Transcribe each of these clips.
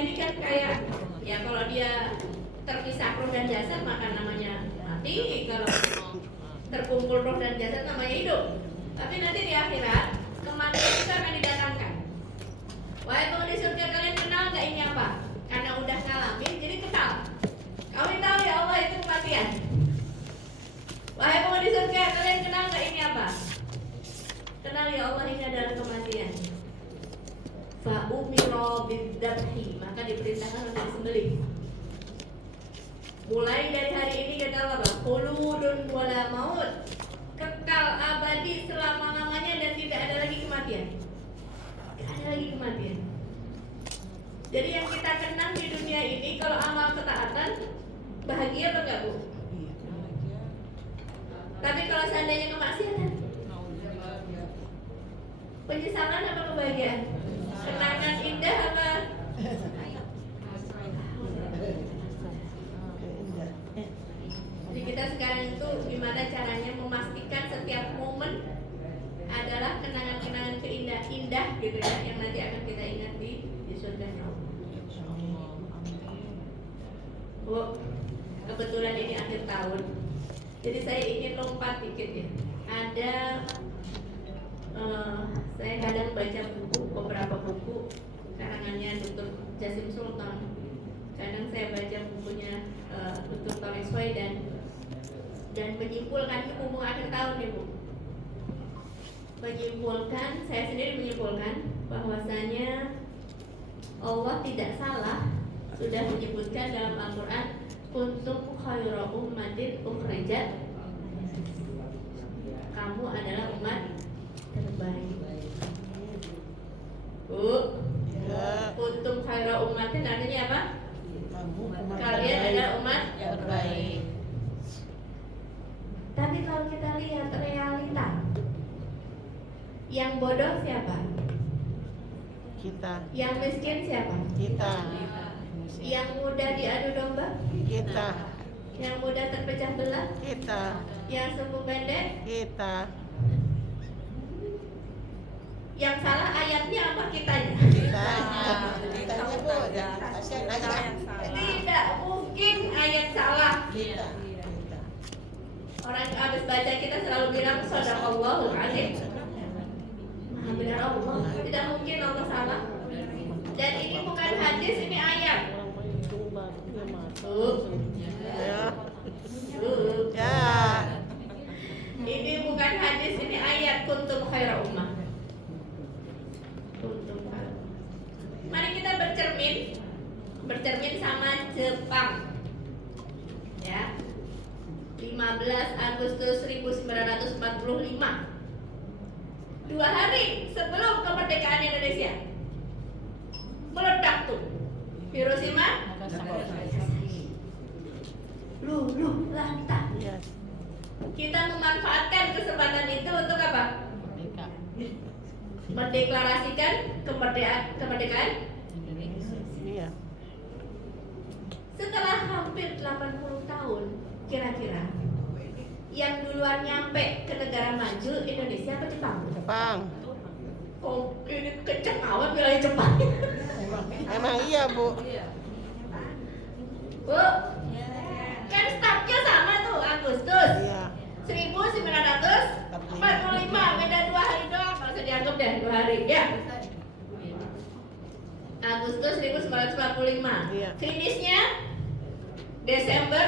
ini kan kayak ya kalau dia terpisah roh dan jasad maka namanya mati, kalau terkumpul roh dan jasad namanya hidup. Tapi nanti di akhirat kematian itu akan didatangkan. Wahai penghuni surga, kalian kenal nggak ini apa? Karena udah ngalamin jadi kenal. Kami tahu ya Allah itu kematian. Wahai penghuni surga, kalian kenal nggak ini apa? Kenal ya Allah ini adalah kematian. Fa'umiro bidzabhi, maka diperintahkan untuk disembelih. Mulai dari hari ini kata Allah, khuludun wala maut, kekal abadi selama-lamanya dan tidak ada lagi kematian. Tidak ada lagi kematian. Jadi yang kita kenang di dunia ini kalau amal ketaatan bahagia apa enggak, Bu? Tapi kalau seandainya kemaksiatan, penyesalan apa kebahagiaan? Kenangan indah apa? Jadi kita sekarang itu gimana caranya memastikan setiap momen adalah kenangan-kenangan indah gitu ya, yang nanti akan kita ingat di surganya Allah. Bu, kebetulan ini akhir tahun, jadi saya ingin lompat dikit ya. Ada saya kadang baca buku, beberapa buku karangannya Dr. Jasim Sultan. Kadang saya baca bukunya Dr. Tolstoy dan menyimpulkan ini mumpung akhir tahun ya Bu. Menyimpulkan, saya sendiri menyimpulkan bahwasanya Allah tidak salah sudah menyebutkan dalam Al-Quran kuntum khairu ummatin ukhrijat, kamu adalah umat terbaik. Bu, kuntum khairu ummatin artinya apa? Kalian adalah umat terbaik. Tapi kalau kita lihat realita, yang bodoh siapa? Kita. Yang miskin siapa? Kita. Yang mudah diadu domba? Kita. Yang mudah terpecah belah? Kita. Yang sumbu pendek? Kita. Yang salah ayatnya apa kitanya? Kita. Kitanya Bu, kasihan aja. Tidak mungkin ayat salah. Kita. Orang habis baca kita selalu bilang shadaqallahul azim. Maha benar Allah. Tidak mungkin Allah salah. Dan ini bukan hadis, ini ayat. Ya. Ya. Ini bukan hadis, ini ayat kuntum khairu ummah. Mari kita bercermin sama Jepang. Ya. 15 Agustus 1945. 2 hari sebelum kemerdekaan Indonesia. Meledak tuh. Hiroshima, luluh lantak. Kita memanfaatkan kesempatan itu untuk apa? Mendeklarasikan kemerdekaan Iya. setelah hampir 80 tahun kira-kira. Yang duluan nyampe ke negara maju Indonesia apa Jepang? Jepang. Oh, ini kenceng amat wilayah Jepang. Emang iya Bu. Bu, kan startnya sama tuh Agustus Iya. 1945, beda 2 hari doang, nggak usah dianggap deh 2 hari ya. Agustus 1945. Iya. Finishnya Desember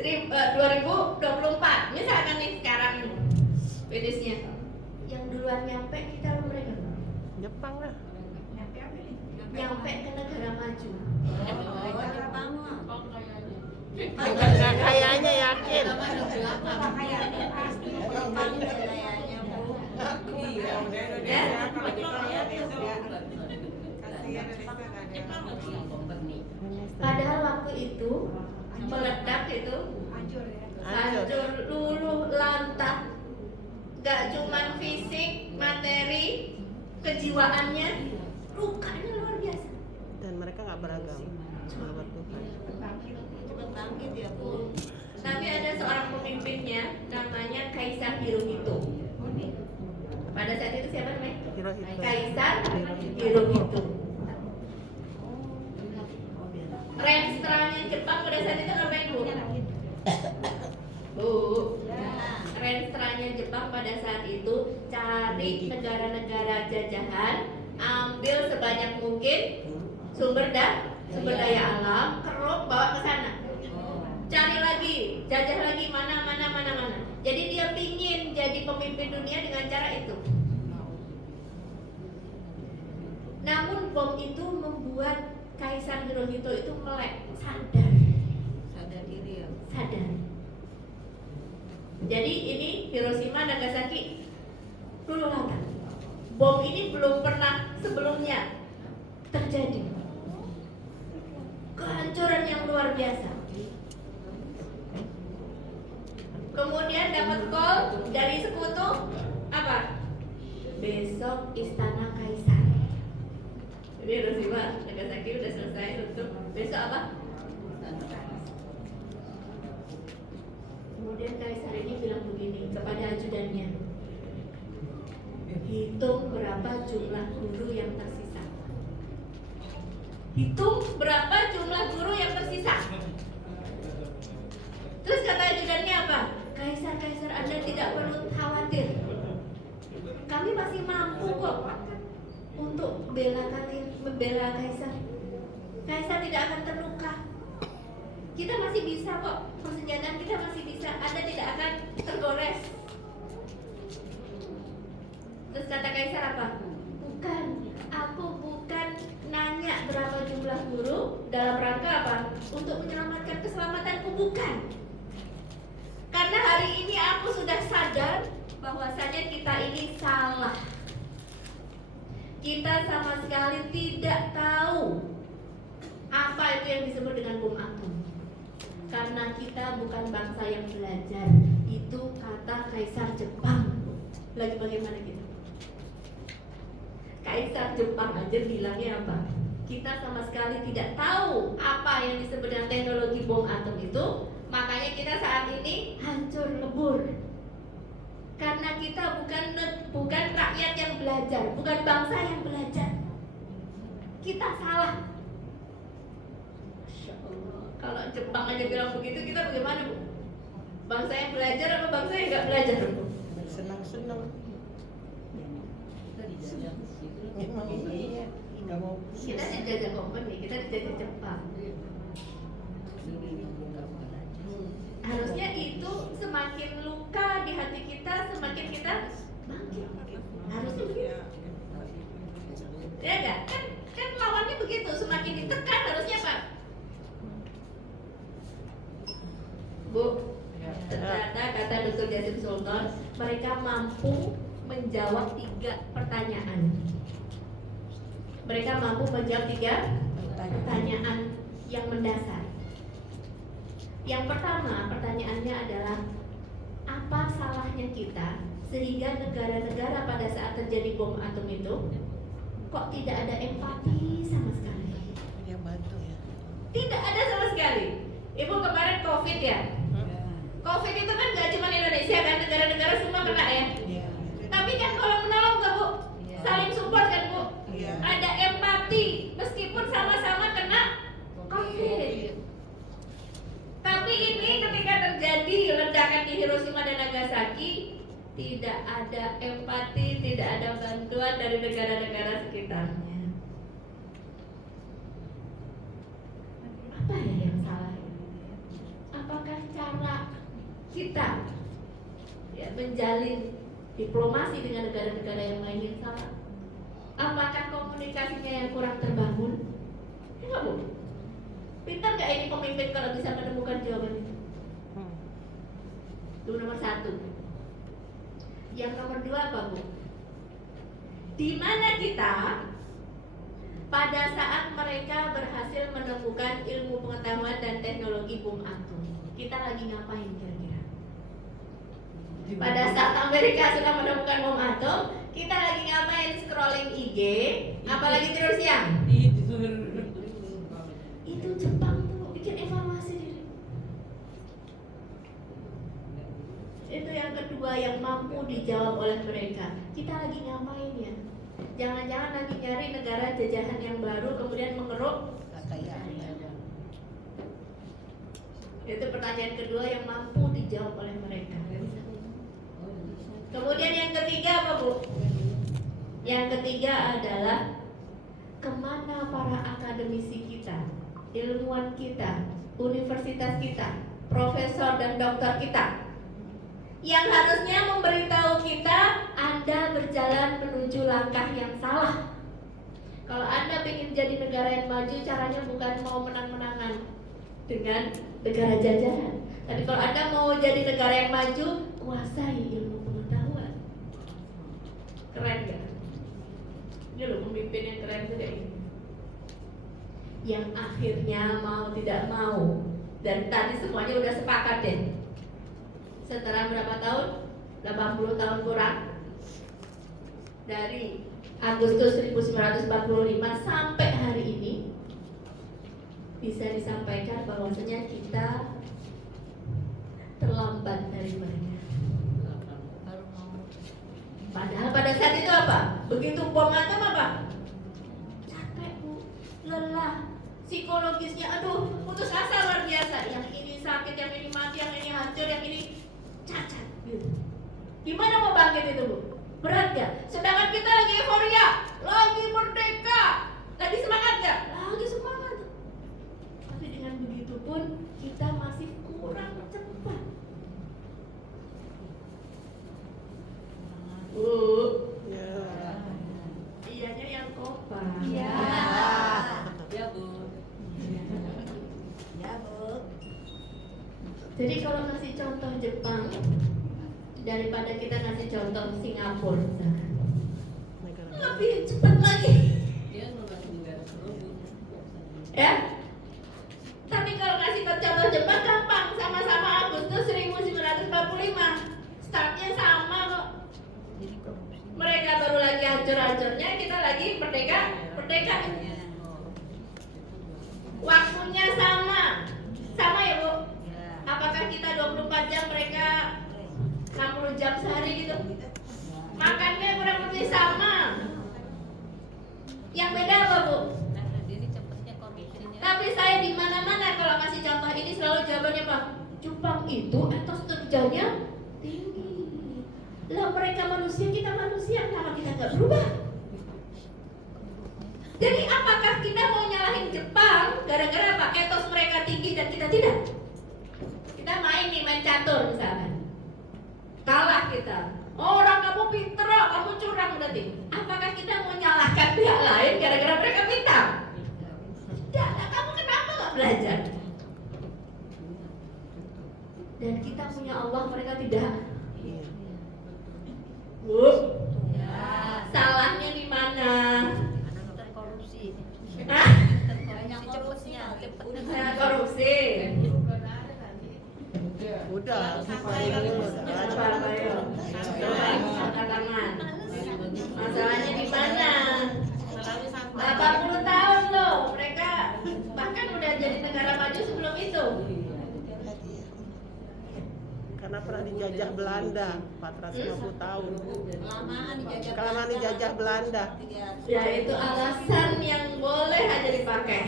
2024. Misalkan nih sekarang finishnya. Yang duluan nyampe kita apa mereka? Jepang lah. Nyampe ke negara maju. Enggak kayaknya yakin. Ya. Padahal waktu itu meledak itu hancur luluh lantak, gak cuman fisik, materi, kejiwaannya, lukanya luar biasa. Dan mereka nggak beragam. Sahabat Tuhan. Bangkit ya Bu. Tapi ada seorang pemimpinnya namanya Kaisar Hirohito. Pada saat itu siapa namanya? Hirohito. Kaisar Hirohito. sebanyak mungkin sumber daya alam, keruk bawa ke sana. Cari lagi, jajah lagi mana. Jadi dia pingin jadi pemimpin dunia dengan cara itu. Namun bom itu membuat Kaisar Hirohito itu melek, Sadar diri ya. sadar. Jadi ini Hiroshima Nagasaki dulu lautan. Bom ini belum pernah sebelumnya terjadi. Kehancuran yang luar biasa. Kemudian dapat call dari sekutu apa? Besok istana kaisar. Jadi Hiroshima Nagasaki udah selesai untuk besok apa? Kemudian kaisar ini bilang begini kepada ajudannya, hitung berapa jumlah guru yang tersisa. Hitung berapa jumlah guru yang tersisa. Terus kata ajudannya apa? Kaisar, Anda tidak perlu khawatir. Kami masih mampu kok untuk membela Kaisar. Kaisar tidak akan terluka. Kita masih bisa kok, persenjataan kita masih bisa. Anda tidak akan tergores. Terus kata Kaisar apa? Bukan, aku bukan nanya berapa jumlah guru dalam rangka apa? Untuk menyelamatkan keselamatanku, bukan. Karena hari ini aku sudah sadar bahwasanya kita ini salah. Kita sama sekali tidak tahu apa itu yang disebut dengan bom atom. Karena kita bukan bangsa yang belajar. Itu kata Kaisar Jepang. Lagi bagaimana kita? Kaisar Jepang aja bilangnya apa? Kita sama sekali tidak tahu apa yang disebut dengan teknologi bom atom itu. Makanya kita saat ini hancur lebur. Karena kita bukan rakyat yang belajar, bukan bangsa yang belajar. Kita salah. Masya Allah. Kalau Jepang aja bilang begitu, kita bagaimana, Bu? Bangsa yang belajar apa bangsa yang nggak belajar, Bu? Senang-senang. Memang iya. Nggak mau. Kita dijajah company, kita dijajah Jepang. Harusnya itu semakin luka di hati kita, semakin kita bangkit. Harusnya begitu. Ya enggak? Kan lawannya begitu, semakin ditekan harusnya apa? Bu, ternyata kata Dr. Jasim Sultan, mereka mampu menjawab 3 pertanyaan. Mereka mampu menjawab 3 pertanyaan yang mendasar. Yang pertama, pertanyaannya adalah apa salahnya kita sehingga negara-negara pada saat terjadi bom atom itu kok tidak ada empati sama sekali? Yang bantu ya. Tidak ada sama sekali. Ibu kemarin COVID ya. COVID itu kan gak cuma Indonesia kan, negara-negara semua kena ya. Iya. Tapi kan kalau menolong gak, Bu? Saling support kan, Bu? Iya. Ada empati meskipun sama-sama kena COVID. Tapi ini ketika terjadi ledakan di Hiroshima dan Nagasaki, tidak ada empati, tidak ada bantuan dari negara-negara sekitarnya. Apa ya yang salah? Apakah cara kita menjalin diplomasi dengan negara-negara yang lain yang salah? Apakah komunikasinya yang kurang terbangun? Enggak, Bu. Pintar gak ini pemimpin kalau bisa menemukan jawaban itu? Itu nomor 1. Yang nomor 2 apa, Bu? Di mana kita pada saat mereka berhasil menemukan ilmu pengetahuan dan teknologi bom atom, kita lagi ngapain kira-kira? Pada saat Amerika sudah menemukan bom atom, kita lagi ngapain? Scrolling IG, apalagi terus yang? Itu Jepang tuh bikin evaluasi diri. Itu yang kedua yang mampu dijawab oleh mereka. Kita lagi ngapain ya? Jangan-jangan lagi nyari negara jajahan yang baru kemudian mengeruk Kekayaan. Itu pertanyaan kedua yang mampu dijawab oleh mereka. Kemudian yang ketiga apa, Bu? Yang ketiga adalah akademisi kita, ilmuwan kita, universitas kita, profesor dan dokter kita, yang harusnya memberitahu kita Anda berjalan menuju langkah yang salah. Kalau Anda ingin jadi negara yang maju, caranya bukan mau menang-menangan dengan negara jajahan. Tapi kalau Anda mau jadi negara yang maju, kuasai ilmu pengetahuan. Keren gak? Ini loh pemimpin yang keren juga ini. Yang akhirnya mau tidak mau. Dan tadi semuanya udah sepakat deh. Setelah berapa tahun? 80 tahun kurang. Dari Agustus 1945 sampai hari ini bisa disampaikan bahwasanya kita terlambat dari mereka. Padahal pada saat itu apa? Begitu bom atom apa? Capek bu, lelah, psikologisnya aduh putus asa luar biasa. Yang ini sakit, yang ini mati, yang ini hancur, yang ini cacat gitu. Gimana mau bangkit itu bu? Berat gak? Sedangkan kita lagi euforia, lagi merdeka, lagi semangat gak? Lagi semangat. Tapi dengan begitu pun kita masih kurang cepat. Iyanya yang kompak. Iya. Ya bu. Ya bu. Jadi kalau ngasih contoh Jepang daripada kita ngasih contoh Singapura, lebih cepat lagi. Ya. Tapi kalau ngasih contoh Jepang gampang, sama-sama Agustus 1945. Startnya sama kok. Mereka baru lagi hancur-hancurnya, kita lagi merdeka. Waktunya sama ya bu? Apakah kita 24 jam, mereka 60 jam sehari gitu? Makannya kurang lebih sama. Yang beda apa bu? Tapi saya di mana-mana kalau kasih contoh ini selalu jawabannya apa? Jepang itu etos kerjanya tinggi. Lah mereka manusia, kita manusia, kenapa kita nggak berubah? Jadi apakah kita mau nyalahin Jepang gara-gara apa? Etos mereka tinggi dan kita tidak? Kita main catur misalnya, kalah kita. Oh, orang kamu pinter, kamu curang berarti. Apakah kita mau nyalahkan pihak lain gara-gara mereka pintar? Tidak, kamu kenapa nggak belajar? Dan kita punya Allah, mereka tidak. Bu, salahnya di mana? Korupsi. Hah? Banyak korupsinya. Nah, korupsi. Udah. Apa ayo? Angkat tangan. Masalahnya di mana? 80 tahun loh, mereka bahkan udah jadi negara maju sebelum itu. Karena pernah dijajah Belanda 450 tahun. Kelamaan dijajah Belanda. Ya itu alasan yang boleh aja dipakai.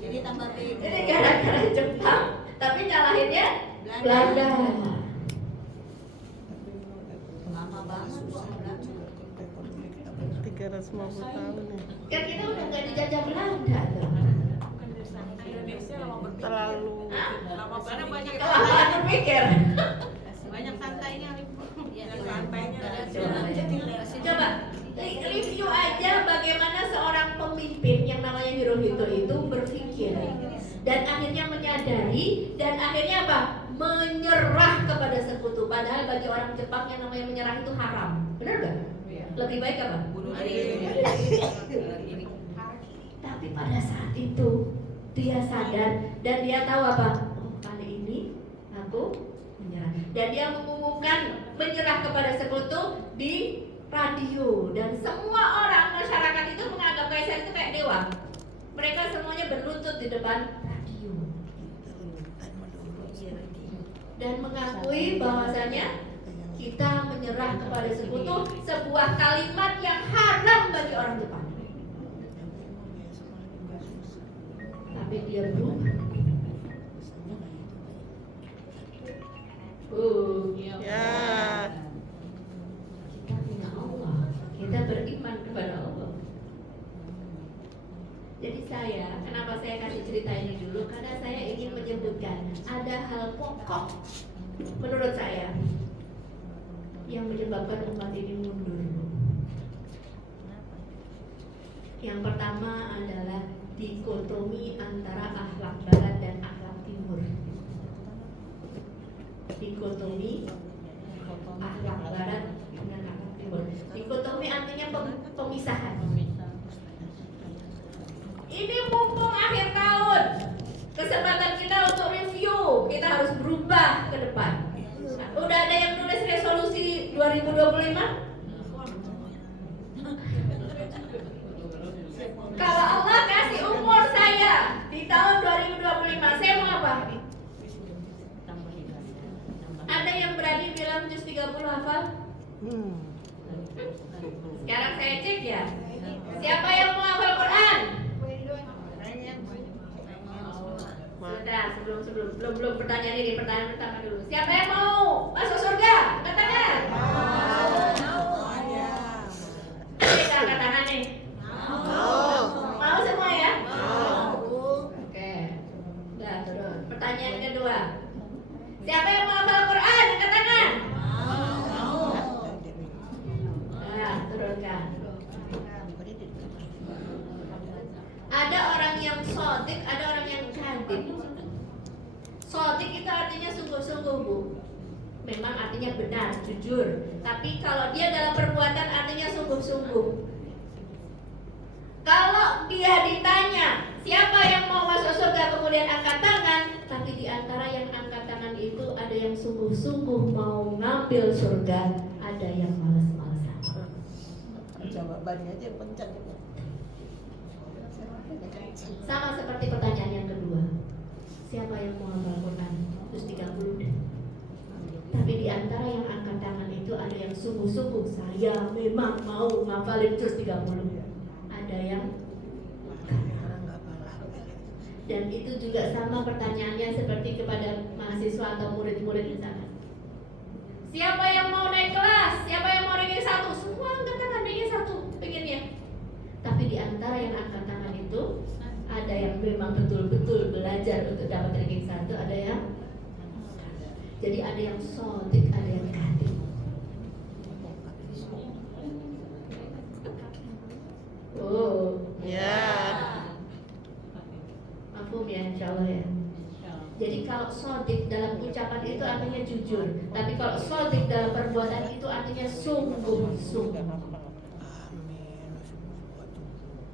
Jadi tambah bego. Ini gara-gara Jepang, tapi nyalahinnya Belanda. Lama banget kok. 350 tahun ya. Kan kita udah nggak dijajah Belanda tuh. Indonesia lama berpikir. Terlalu Lama banget banyak Kelamaan berpikir. banyak santainya. Iya, Santainya. Coba review aja bagaimana seorang pemimpin yang namanya Hirohito itu berpikir dan akhirnya menyadari dan akhirnya apa? Menyerah kepada sekutu. Padahal bagi orang Jepang yang namanya menyerah itu haram. Benar nggak? Lebih baik apa? Bunuh diri. Tapi pada saat itu dia sadar dan dia tahu apa? Oh, kali ini aku menyerah. Dan dia mengumumkan menyerah kepada sekutu di radio dan semua orang masyarakat itu menganggap kaisar itu kayak dewa. Mereka semuanya berlutut di depan radio dan mengakui bahwasanya kita menyerah kepada sekutu, sebuah kalimat yang haram bagi orang Jepang. Tapi dia berubah. ya. Kita punya Allah, kita beriman kepada Allah. Jadi kenapa saya kasih cerita ini dulu? Karena saya ingin menyebutkan ada hal pokok menurut saya yang menyebabkan umat ini mundur. Yang pertama adalah dikotomi antara akhlak barat dan akhlak timur. Dikotomi akhlak barat dengan akhlak timur. Dikotomi artinya pemisahan. Ini mumpung akhir tahun, kesempatan kita untuk review, kita harus berubah ke depan. Udah ada yang nulis resolusi 2025? Kalau Allah kasih umur saya di tahun 2025, saya mau apa? Ada yang berani bilang juz 30 hafal? Sekarang saya cek ya. Siapa yang mau hafal Quran? Sebentar, belum pertanyaan ini, pertanyaan pertama dulu. Siapa yang mau masuk surga? Angkat tangan. Kita angkat tangan nih. Mau semua ya? Oke. Udah, turun. Pertanyaan kedua. Siapa yang mau hafal Quran? Angkat tangan. Nah, turunkan. Ada orang yang sodik, ada orang yang kadib. Sodik itu artinya sungguh-sungguh, Bu. Memang artinya benar, jujur. Tapi kalau dia dalam perbuatan artinya sungguh-sungguh. Kalau dia ditanya siapa yang mau masuk surga kemudian angkat tangan, tapi di antara yang angkat tangan itu ada yang sungguh-sungguh mau ngambil surga, ada yang malas-malasan. Jawabannya aja yang pencet. Sama seperti pertanyaan yang kedua. Siapa yang mau hafal Quran? Terus 30. Tapi di antara yang angkat tangan itu ada yang sungguh-sungguh, saya memang mau ngafalin terus 30. Ada yang dan itu juga sama pertanyaannya seperti kepada mahasiswa atau murid-murid di sana. Siapa yang mau naik kelas? Siapa yang mau ranking 1? Semua angkat tangan ranking 1 pengennya. Tapi di antara yang angkat tangan itu ada yang memang betul-betul belajar untuk dapat ranking 1, ada yang jadi ada yang sodik, ada yang kadib. Oh, Ya. Mafhum ya, insyaallah ya. Jadi kalau sodik dalam ucapan itu artinya jujur, tapi kalau sodik dalam perbuatan itu artinya sungguh-sungguh.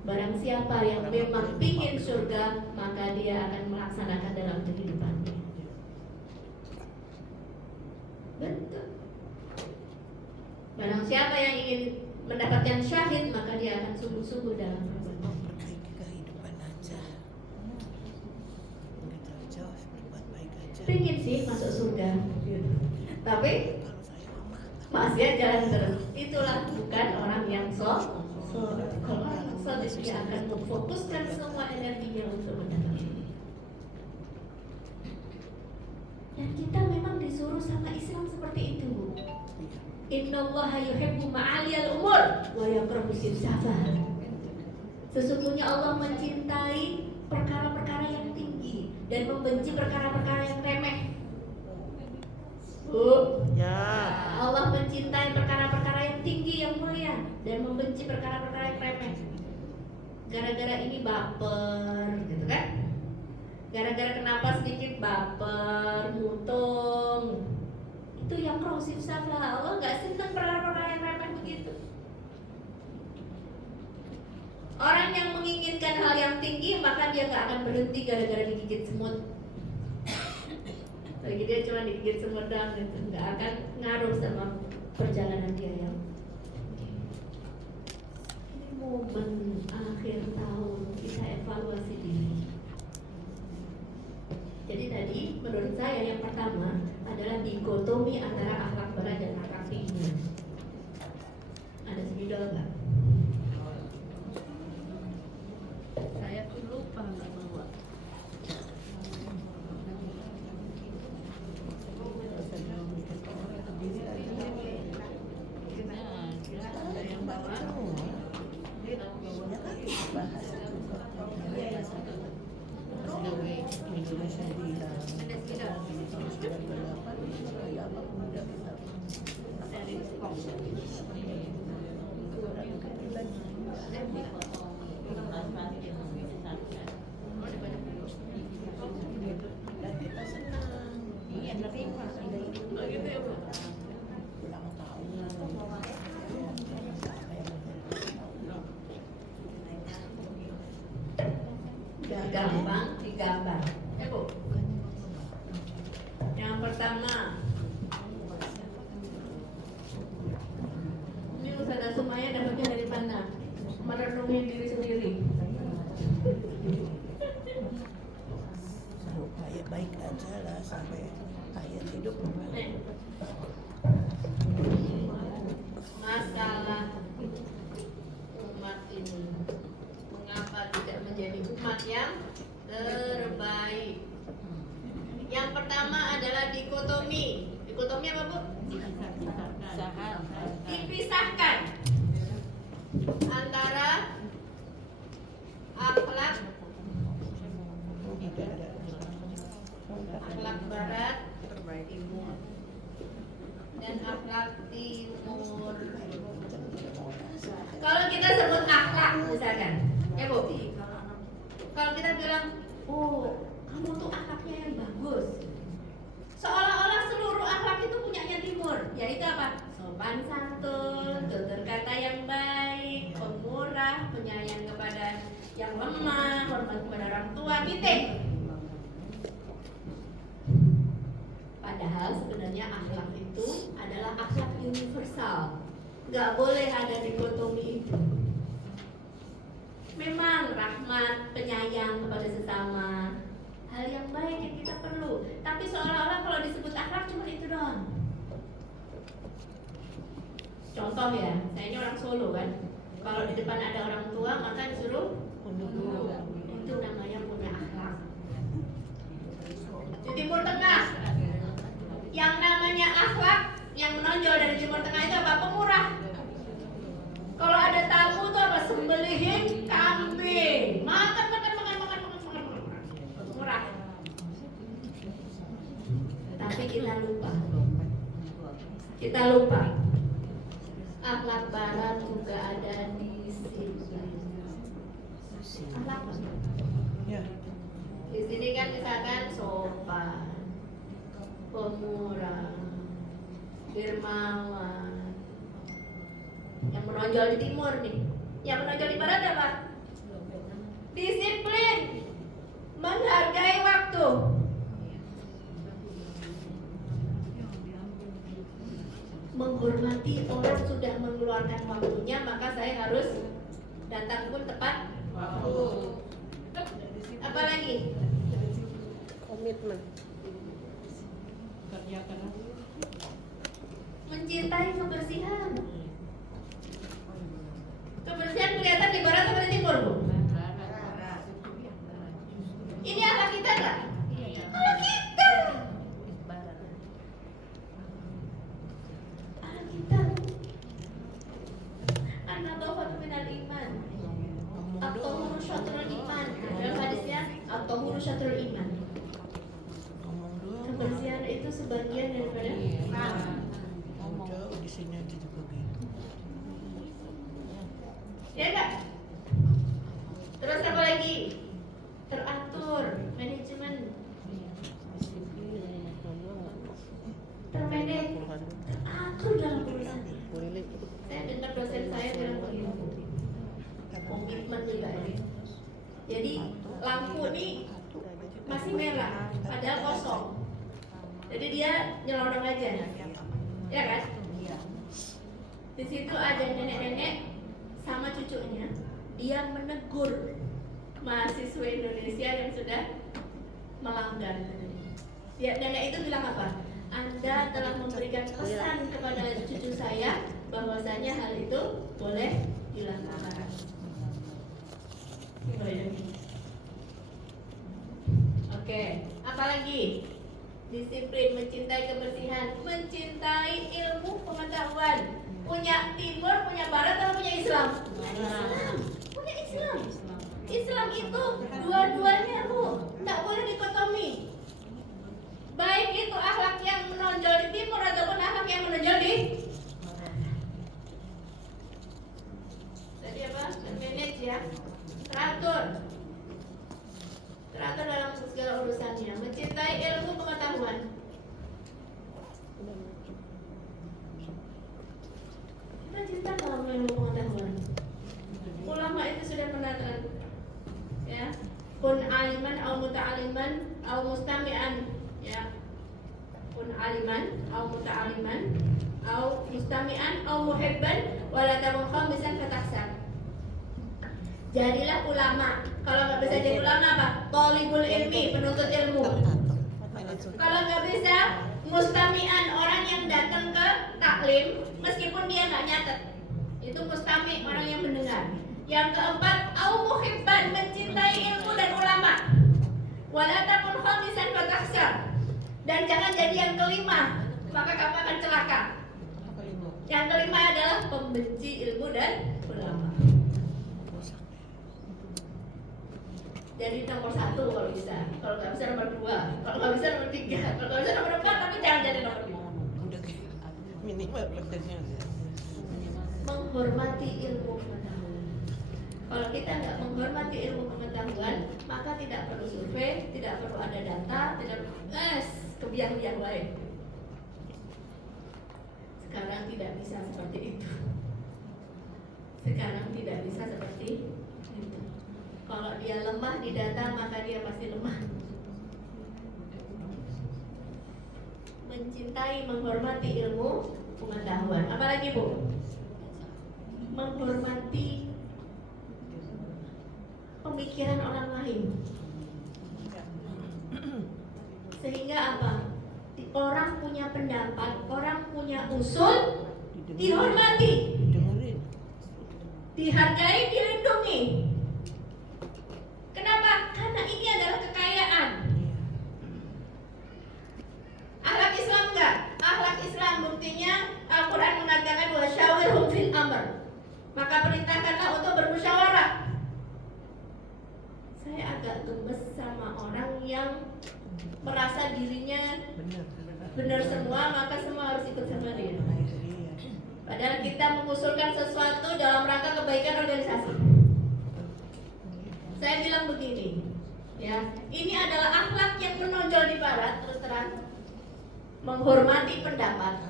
Barang siapa yang memang pingin surga, maka dia akan melaksanakan dalam kehidupannya. Betul. Barang siapa yang ingin mendapatkan syahid, maka dia akan sungguh-sungguh dalam perbuatan. Perbaiki kehidupan aja. Nggak jauh-jauh, berbuat baik aja. Pingin sih masuk surga, gitu. Tapi Kalau saya mama, masih jalan terus. Itulah bukan orang yang sok. Kalau orang yang sok dia akan memfokuskan semua energinya untuk mendapatkan. Dan kita memang disuruh sama Islam seperti itu, Bu. Innallaha yuhibbu ma'aliyal umur wa yakrahu sifsafah. Sesungguhnya Allah mencintai perkara-perkara yang tinggi dan membenci perkara-perkara yang remeh. Bu, ya. Allah mencintai perkara-perkara yang tinggi, yang mulia, dan membenci perkara-perkara yang remeh. Gara-gara ini baper, gitu kan? Gara-gara kenapa sedikit baper, mutung, itu yang krosif salah. Allah nggak senang perkara-perkara yang remeh begitu. Orang yang menginginkan hal yang tinggi, maka dia nggak akan berhenti gara-gara digigit semut. Lagi dia cuma digigit semut doang, gitu, nggak akan ngaruh sama perjalanan dia ya. Ini momen akhir tahun kita evaluasi diri. Jadi tadi menurut saya yang pertama adalah dikotomi antara akhlak barat dan akhlak timur. Ada spidol nggak? Saya tuh lupa nggak bawa. Ada yang bawa semua. Ya kan bahas juga. Dan kita senang. Iya, nerima. Oh gitu ya, Bu? Ulang tahun. Gampang digambar. Ya Bu. Yang pertama, ini Ustazah Sumaya dapatnya dari mana? Merenungi diri sendiri. Kayak baik aja lah sampai akhir hidup. Nih. Masalah umat ini, mengapa tidak menjadi umat yang terbaik? Yang pertama adalah dikotomi. Dikotomi apa Bu? Dipisahkan antara akhlak barat dan akhlak timur. Kalau kita sebut akhlak misalkan, ya Bu, kalau kita bilang, oh kamu tuh akhlaknya yang bagus, seolah-olah seluruh akhlak itu punyanya timur, yaitu apa? Sopan santun, tutur kata yang baik, pemurah, penyayang kepada yang lemah, hormat kepada orang tua, titik. Padahal sebenarnya akhlak itu adalah akhlak universal. Gak boleh ada dikotomi itu. Memang rahmat, penyayang kepada sesama, hal yang baik yang kita perlu. Tapi seolah-olah kalau disebut akhlak cuma itu doang. Contoh ya, saya ini orang Solo kan. Kalau di depan ada orang tua maka disuruh undur. Itu namanya punya akhlak. Di Timur Tengah, yang namanya akhlak yang menonjol dari Timur Tengah itu apa? Pemurah. Kalau ada tamu tuh apa? Sembelihin kambing. Makan. Pemurah. Tapi kita lupa. Akhlak barat juga ada di sini. Akhlak Ya. di sini kan misalkan sopan, pemurah, dermawan. Yang menonjol di timur nih. Yang menonjol di barat apa? Disiplin, menghargai waktu. Menghormati orang sudah mengeluarkan waktunya, maka saya harus datang pun tepat waktu. Apalagi? Komitmen. Mencintai kebersihan. Kebersihan kelihatan di barat atau di timur, Bu? Ini akhlak kita enggak? Akhlak kita. Akhlak kita. An-nadhafatu minal iman. At-tahuru syatrul iman. Dalam hadisnya at-tahuru syatrul iman. Kebersihan itu sebagian daripada iman. Jauh di sini aja juga gitu. Ya enggak? Terus apa lagi? Teratur, manajemen, termanage, teratur dalam urusan. Saya dengar dosen saya bilang begini, komitmen juga ini. Jadi lampu nih masih merah, padahal kosong. Jadi dia nyelonong aja, ya kan? Di situ ada nenek-nenek sama cucunya, dia menegur mahasiswa Indonesia yang sudah melanggar. Ya, nenek itu bilang apa? Anda telah memberikan pesan kepada cucu saya bahwasanya hal itu boleh dilakukan. Oke, apalagi? Disiplin, mencintai kebersihan, mencintai ilmu pengetahuan. Punya timur, punya barat, atau punya Islam? Punya Islam. Islam itu dua-duanya, Bu, tidak boleh dikotomi. Baik itu akhlak yang menonjol di timur ataupun akhlak yang menonjol di kesimpulannya, mencintai ilmu pengetahuan. Kita cinta kalau ilmu pengetahuan. Ulama itu sudah pernah ya, kun aliman au muta'aliman au mustami'an, ya. Kun aliman au muta'aliman au mustami'an au muhibban wala takun khamisan fatakhsar. Jadilah ulama. Kalau nggak bisa jadi ulama apa? Thalibul ilmi, penuntut ilmu. Kalau nggak bisa, mustami'an, orang yang datang ke taklim meskipun dia nggak nyatet. Itu mustami', orang yang mendengar. Yang keempat, au muhibban, mencintai ilmu dan ulama. Wala takun khamisan fatakhsar. Dan jangan jadi yang kelima, maka kamu akan celaka. Yang kelima adalah pembenci ilmu dan ulama. Jadi nomor 1 kalau bisa, kalau nggak bisa nomor 2, kalau nggak bisa nomor 3, kalau nggak bisa nomor 4, tapi jangan jadi nomor 5. Minimal persennya. Menghormati ilmu pengetahuan. Kalau kita nggak menghormati ilmu pengetahuan, maka tidak perlu survei, tidak perlu ada data, tidak perlu kebiang-biang lain. Sekarang tidak bisa seperti itu. Sekarang tidak bisa seperti itu. Kalau dia lemah di data, maka dia pasti lemah. Mencintai, menghormati ilmu pengetahuan. Apalagi Bu? Menghormati pemikiran orang lain. Sehingga apa? Orang punya pendapat, orang punya usul, dihormati, dihargai, dilindungi. Kenapa? Karena ini adalah kekayaan. Akhlak Islam enggak? Akhlak Islam buktinya Al-Quran mengatakan wa syawirhum fil amr. Maka perintahkanlah untuk bermusyawarah. Saya agak gemes sama orang yang merasa dirinya benar semua, maka semua harus ikut sama dia. Padahal kita mengusulkan sesuatu dalam rangka kebaikan organisasi. Saya bilang begini, ya, ini adalah akhlak yang menonjol di Barat, terus terang, menghormati pendapat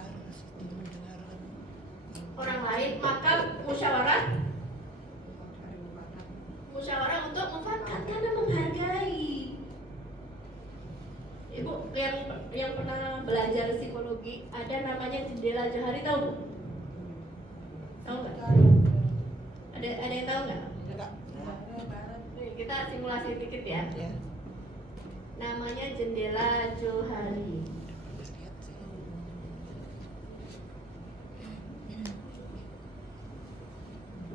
orang lain, maka musyawarah untuk mufakat karena menghargai. Ibu yang pernah belajar psikologi, ada namanya jendela Johari, tahu Bu? Tahu nggak? Ada yang tahu nggak? Kita simulasi dikit ya. Namanya jendela Johari.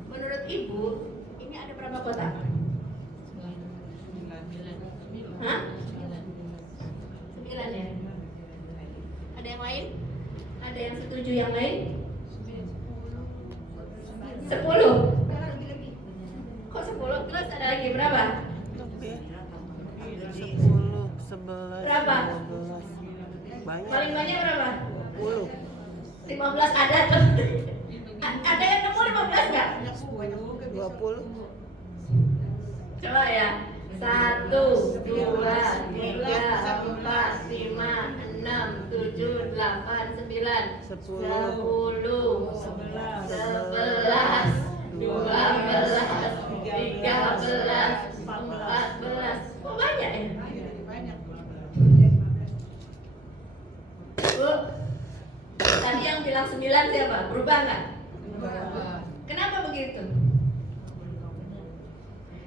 Menurut Ibu, ini ada berapa kotak? Hah? 9 ya? Ada yang lain? Ada yang setuju yang lain? 10? Kok 10? Terus ada lagi berapa? 10, 11, Berapa? 12. Banyak. Paling banyak berapa? 10. 15 ada tuh. Ada yang nemu 15 nggak? 20. Coba ya. 1, 2, 3, 4, 5, 6, 7, 8, 9, 10, 11, 12, 13, 14. Oh banyak ya? Bu, tadi yang bilang 9 siapa? Berubah nggak? Kenapa begitu?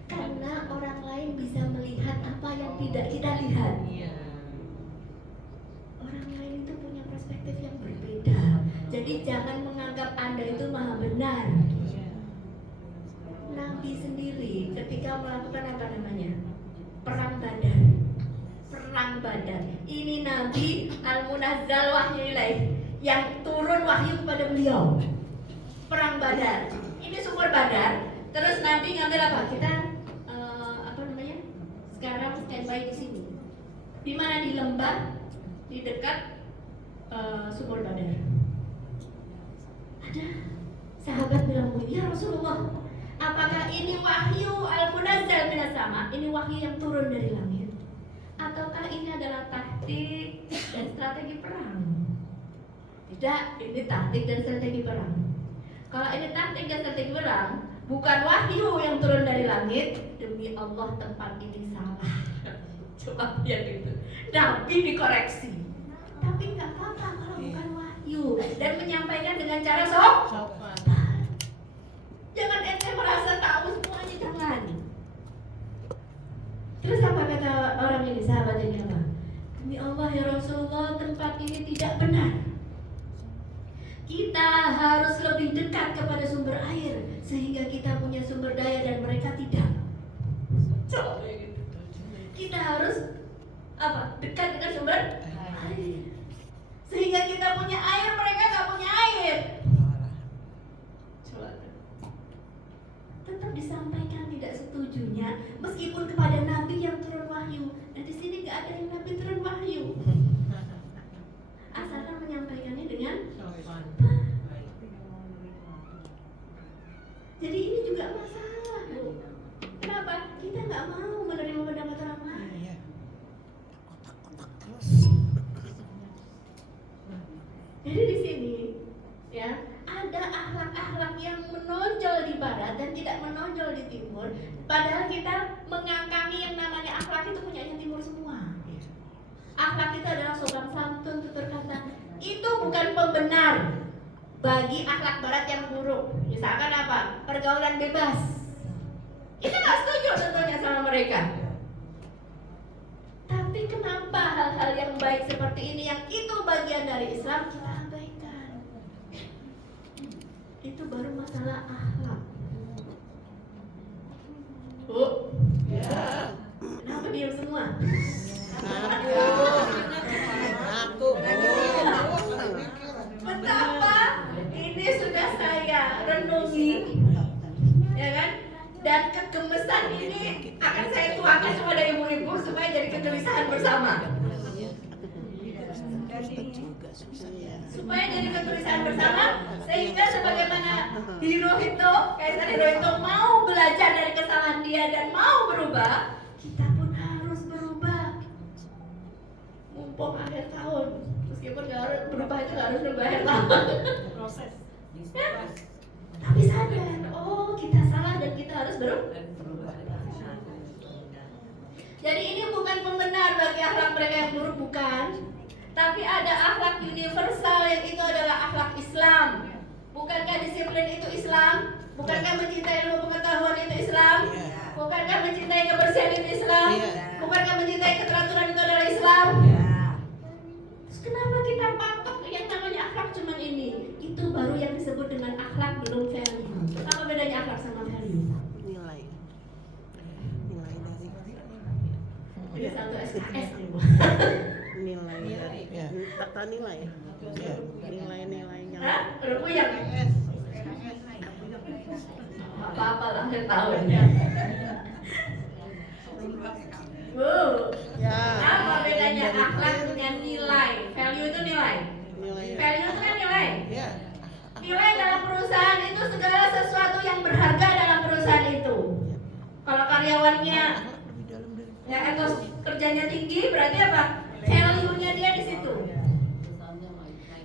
Karena orang lain bisa melihat apa yang tidak kita lihat. Orang lain itu punya perspektif yang berbeda. Jadi jangan menganggap Anda itu maha benar. Nabi sendiri ketika melakukan apa namanya? Perang Badar. Perang Badar. Ini Nabi Al-Munazzal wahyu ilaih, yang turun wahyu kepada beliau. Perang Badar. Ini sumber Badar. Terus Nabi ngambil apa? Kita sekarang standby di sini. Di mana? Di lembah, di dekat sumur Badar. Ada sahabat bilang, ya Rasulullah, apakah ini wahyu al-munazzal minas sama? Ini wahyu yang turun dari langit, Ataukah ini adalah taktik dan strategi perang? Tidak, ini taktik dan strategi perang. Kalau ini taktik dan strategi perang, bukan wahyu yang turun dari langit. Demi Allah tempat ini salah. Coba lihat itu. Nabi dikoreksi. Tapi nggak apa-apa kalau bukan wahyu dan menyampaikan dengan cara Sopan. jangan ente merasa tahu semuanya, jangan. Terus apa kata orang ini, sahabat ini apa? Demi Allah ya Rasulullah, tempat ini tidak benar. Kita harus lebih dekat kepada sumber air sehingga kita punya sumber daya dan mereka tidak. Coba gitu. Kita harus apa? Dekat dengan sumber air. Sehingga kita punya air, mereka nggak punya air. Coba. Tetap disampaikan tidak setujunya, meskipun kepada Nabi yang turun wahyu. Nah di sini nggak ada yang Nabi turun wahyu. Asalkan menyampaikannya dengan Sopan. Jadi ini juga masalah, Bu. Kenapa? Kita nggak mau menerima pendapat orang lain. Jadi di sini, ya, ada akhlak-akhlak yang menonjol di barat dan tidak menonjol di timur. Padahal kita mengangkangi yang namanya akhlak itu punyanya timur semua. Akhlak itu adalah sopan santun, tutur kata. Itu bukan pembenar bagi akhlak barat yang buruk. Misalkan apa? Pergaulan bebas. Kita nggak setuju tentunya sama mereka. Tapi kenapa hal-hal yang baik seperti ini yang itu bagian dari Islam kita abaikan? Itu baru masalah akhlak. Bu, kenapa diam semua? Aku. Betapa ini sudah saya renungi, ya kan? Dan kegemesan ini akan saya tuangkan kepada ibu-ibu supaya jadi kegelisahan bersama. Supaya jadi kegelisahan bersama, sehingga sebagaimana Hirohito, Kaisar Hirohito mau belajar dari kesalahan dia dan mau berubah, kita pun harus berubah. Mumpung akhir tahun, meskipun nggak harus berubah itu nggak harus berubah akhir tahun. Proses. Ya? Tapi sadar, oh kita salah dan kita harus berubah. Jadi ini bukan pembenar bagi akhlak mereka yang buruk, bukan. Tapi ada akhlak universal yang itu adalah akhlak Islam. Bukankah disiplin itu Islam? Bukankah mencintai ilmu pengetahuan itu Islam? Bukankah mencintai kebersihan itu Islam? Bukankah mencintai keteraturan itu adalah Islam? Terus kenapa kita patok yang namanya akhlak cuman ini? Itu baru yang disebut dengan akhlak, belum value. Apa bedanya akhlak sama value? Nilai. Nilai dari Ini satu SKS nih, Bu. nilai dari tata nilai. Nilai-nilainya. Hah? Udah puyeng? Apa-apa lah akhir tahun ya. Bu, Ya. apa bedanya akhlak dengan nilai? Value itu nilai. Nilai. Value itu kan nilai. Ya. Nilai dalam perusahaan itu segala sesuatu yang berharga dalam perusahaan itu. Kalau karyawannya ya etos kerjanya tinggi, berarti apa? Value-nya dia di situ.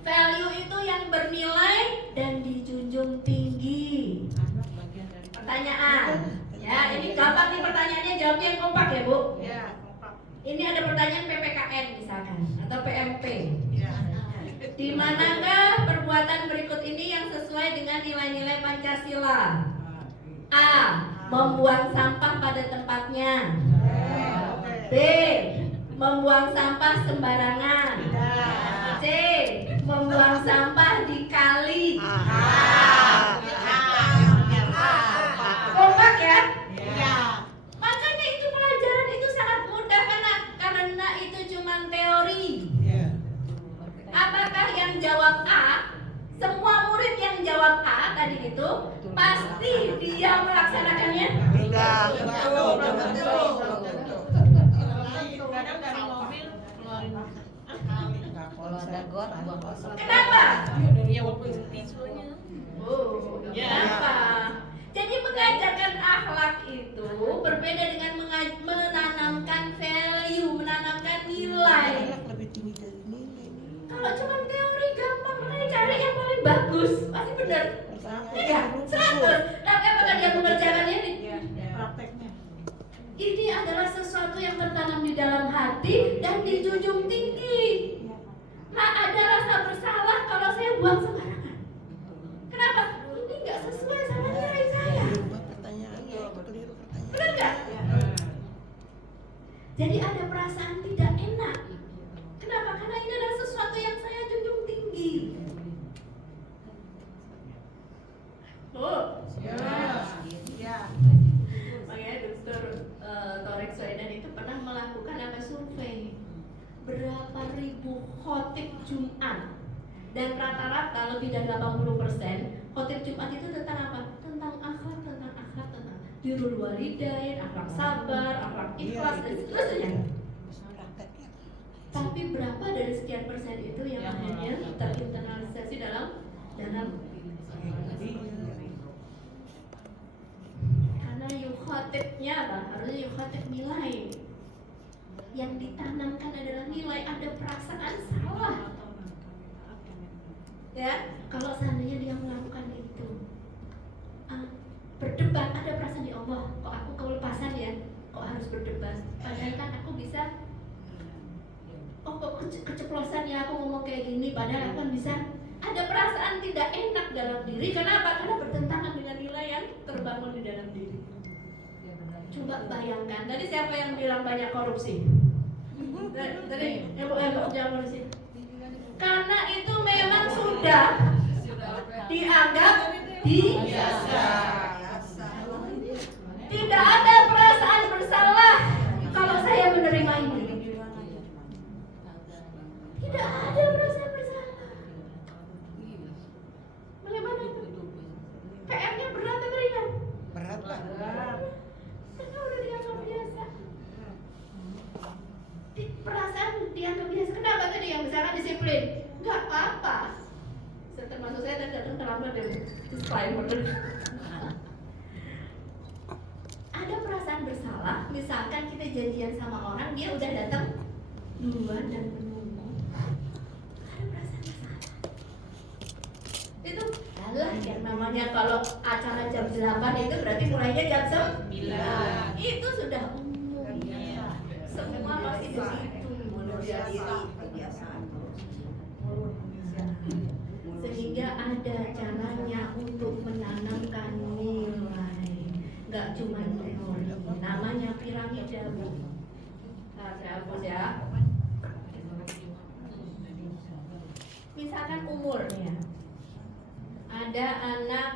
Value itu yang bernilai dan dijunjung tinggi. Pertanyaan. Ya, ini gampang nih pertanyaannya, jawabnya yang kompak ya, Bu. Ini ada pertanyaan PPKN misalkan atau PMP. Di manakah perbuatan berikut ini yang sesuai dengan nilai-nilai Pancasila? A. Membuang sampah pada tempatnya. B. Membuang sampah sembarangan. C. Membuang sampah di kali. Kompak ya? Makanya itu pelajaran itu sangat mudah karena itu cuma teori. Apakah yang jawab A? Semua murid yang jawab A tadi itu pasti dia melaksanakannya? Enggak. Kadang dari mobil keluarin Kalau ada got, buang kosong. Kenapa? ya walaupun siswanya. Oh, kenapa? Jadi mengajarkan akhlak itu berbeda dengan menanamkan value, menanamkan benar. Ya, 100. Tapi apakah dia mengerjakan ini? Prakteknya. Ini adalah sesuatu yang tertanam di dalam hati dan dijunjung tinggi. Ada rasa bersalah kalau saya buang sembarangan. Kenapa? Ini nggak sesuai sama nilai saya. Benar nggak? Jadi ada perasaan tidak enak. Kenapa? Karena ini adalah sesuatu yang saya junjung tinggi. Oh, makanya Dr. Torik Soedan itu pernah melakukan survei berapa ribu khotib Jumat, dan rata-rata lebih dari 80% khotib Jumat itu tentang apa? Tentang akhlak, tentang birrul walidain, akhlak sabar, akhlak ikhlas dan seterusnya. Tapi berapa dari sekian persen itu yang akhirnya terinternalisasi dalam karena yukhatibnya apa? Harusnya yukhatib nilai. Yang ditanamkan adalah nilai, ada perasaan salah. Ya, kalau seandainya dia melakukan itu, berdebat, ada perasaan di Allah, kok aku kelepasan ya, kok harus berdebat? Padahal kan aku bisa, oh kok keceplosan ya aku ngomong kayak gini, padahal aku kan bisa. Ada perasaan tidak enak dalam diri. Kenapa? Karena bertentangan dengan nilai yang terbangun di dalam diri. Coba bayangkan, tadi siapa yang bilang banyak korupsi? Tadi yang jangan korupsi. Karena itu memang sudah dianggap biasa. Tidak ada perasaan bersalah kalau saya menerima ini. Tidak ada perasaan bersalah. Bagaimana itu? PR-nya berat atau ringan? Berat lah. Karena udah dianggap biasa. Perasaan dianggap biasa. Kenapa tadi yang misalkan disiplin? Enggak apa-apa. Termasuk saya tadi datang terlambat dan disclaimer. Ada perasaan bersalah. Misalkan kita janjian sama orang, dia udah datang duluan dan menunggu. Ada perasaan bersalah. Itu adalah yang namanya kalau acara jam 8 itu berarti mulainya jam 9. Itu sudah umum. Semua pasti di situ. Sehingga ada caranya untuk menanamkan nilai, nggak cuma teori. Namanya piramida, Bu. Nah, saya hapus ya. Misalkan umurnya, ada anak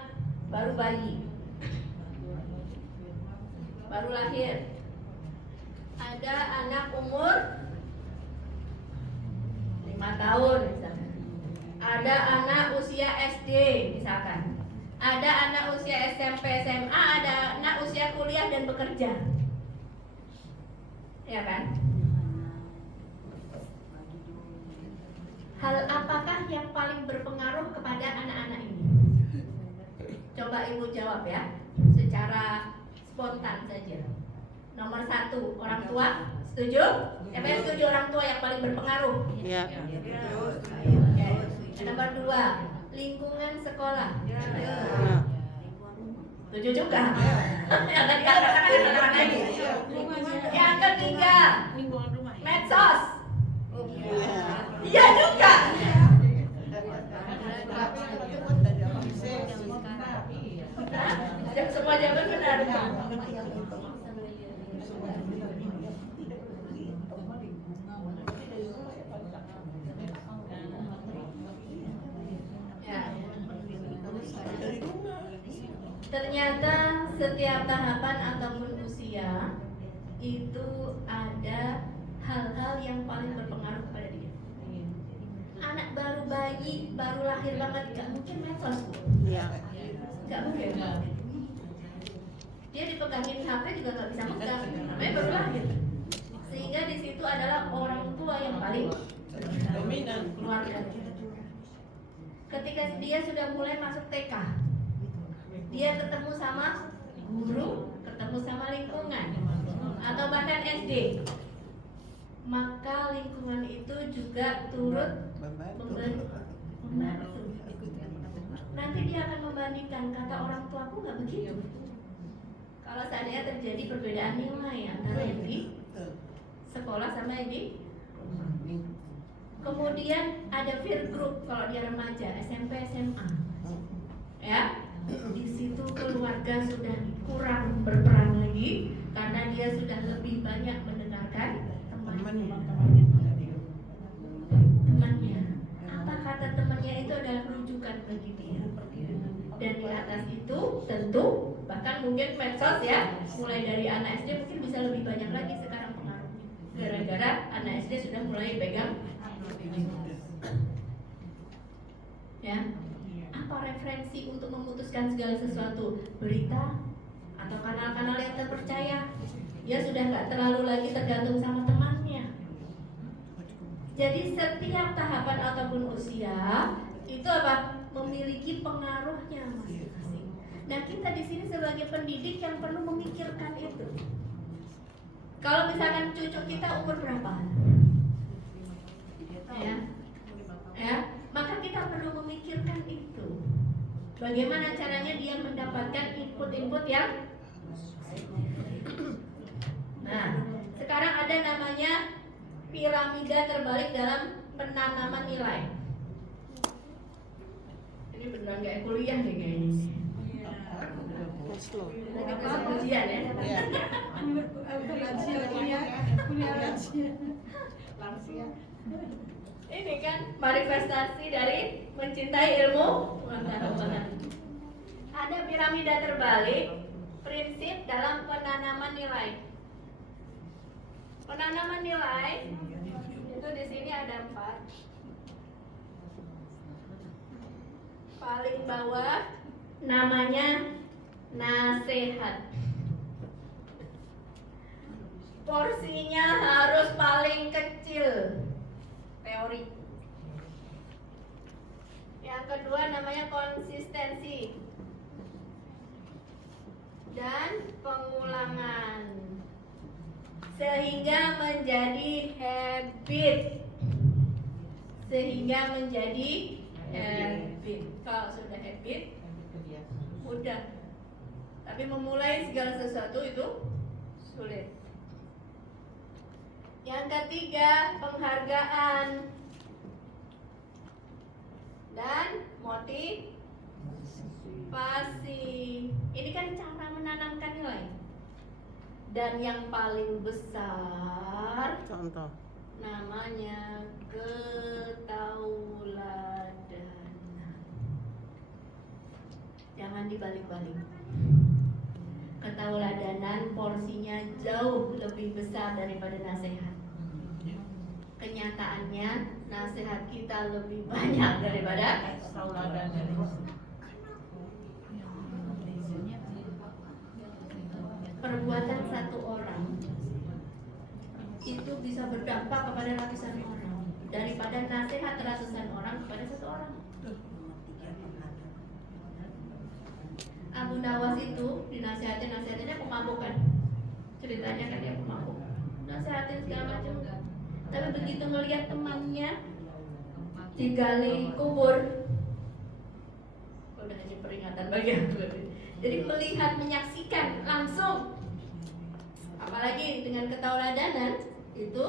baru bayi, baru lahir, ada anak umur 5 tahun misalkan, ada anak usia SD misalkan, ada anak usia SMP SMA, ada anak usia kuliah dan bekerja, ya kan? Hal apakah yang paling berpengaruh kepada anak-anak ini? Coba ibu jawab ya, secara spontan saja. Nomor 1, orang tua, setuju? Siapa yang setuju orang tua yang paling berpengaruh? Ya. Ya. Nomor 2, lingkungan sekolah. Setuju juga? Yang tadi katakan lagi. Yang ketiga, Lingkungan rumah ya. medsos. Iya juga. Semua jawaban benar. Ya. Ternyata setiap tahapan ataupun usia itu ada hal-hal yang paling berpengaruh kepada dia. Anak baru bayi, baru lahir banget, gak mungkin medsos, Bu. Ya. Gak mungkin. Dia dipegangin HP juga gak bisa megang, namanya baru lahir. Sehingga di situ adalah orang tua yang paling Dominan. keluarga. Ketika dia sudah mulai masuk TK, dia ketemu sama guru, ketemu sama lingkungan, atau bahkan SD, maka lingkungan itu juga turut membantu. nanti dia akan membandingkan, kata orang tuaku nggak begitu. Kalau seandainya terjadi perbedaan nilai antara yang di sekolah sama yang di kemudian ada peer group kalau dia remaja, SMP, SMA, ya, di situ keluarga sudah kurang berperan lagi karena dia sudah lebih banyak mendengarkan temannya. Apa kata temannya itu adalah rujukan bagi dia. Dan di atas itu tentu bahkan mungkin medsos ya, mulai dari anak SD mungkin bisa lebih banyak lagi sekarang pengaruhnya. Gara-gara anak SD sudah mulai pegang. Ya, apa referensi untuk memutuskan segala sesuatu? Berita atau kanal-kanal yang terpercaya. Dia sudah nggak terlalu lagi tergantung sama temannya. Jadi setiap tahapan ataupun usia itu apa? Memiliki pengaruhnya masing-masing. Nah, kita di sini sebagai pendidik yang perlu memikirkan itu. Kalau misalkan cucu kita umur berapa? Ya, maka kita perlu memikirkan itu. Bagaimana caranya dia mendapatkan input-input yang. Nah, sekarang ada namanya piramida terbalik dalam penanaman nilai. Ini beneran kayak kuliah nih kayaknya. Lagi besok ujian ya. Ini kan manifestasi dari mencintai ilmu pengetahuan. Ada piramida terbalik, prinsip dalam penanaman nilai. Penanaman nilai itu di sini ada 4. Paling bawah namanya nasihat. Porsinya harus paling kecil. Teori. Yang kedua namanya konsistensi dan pengulangan sehingga menjadi habit. Kalau sudah habit mudah, tapi memulai segala sesuatu itu sulit. Yang ketiga, penghargaan dan motivasi. Ini kan cara menanamkan nilai. Dan yang paling besar, Contoh. namanya ketauladanan. Jangan dibalik-balik. Ketauladanan porsinya jauh lebih besar daripada nasihat. Kenyataannya nasihat kita lebih banyak daripada ketauladanan. Perbuatan satu orang itu bisa berdampak kepada ratusan orang daripada nasihat ratusan orang kepada satu orang. Abu Nawas itu dinasihatin pemabukan. Ceritanya kan dia pemabuk. Nasihatin segala macam. Tapi begitu melihat temannya digali kubur, udah jadi peringatan bagi aku. Jadi melihat, menyaksikan langsung. Apalagi dengan ketauladanan itu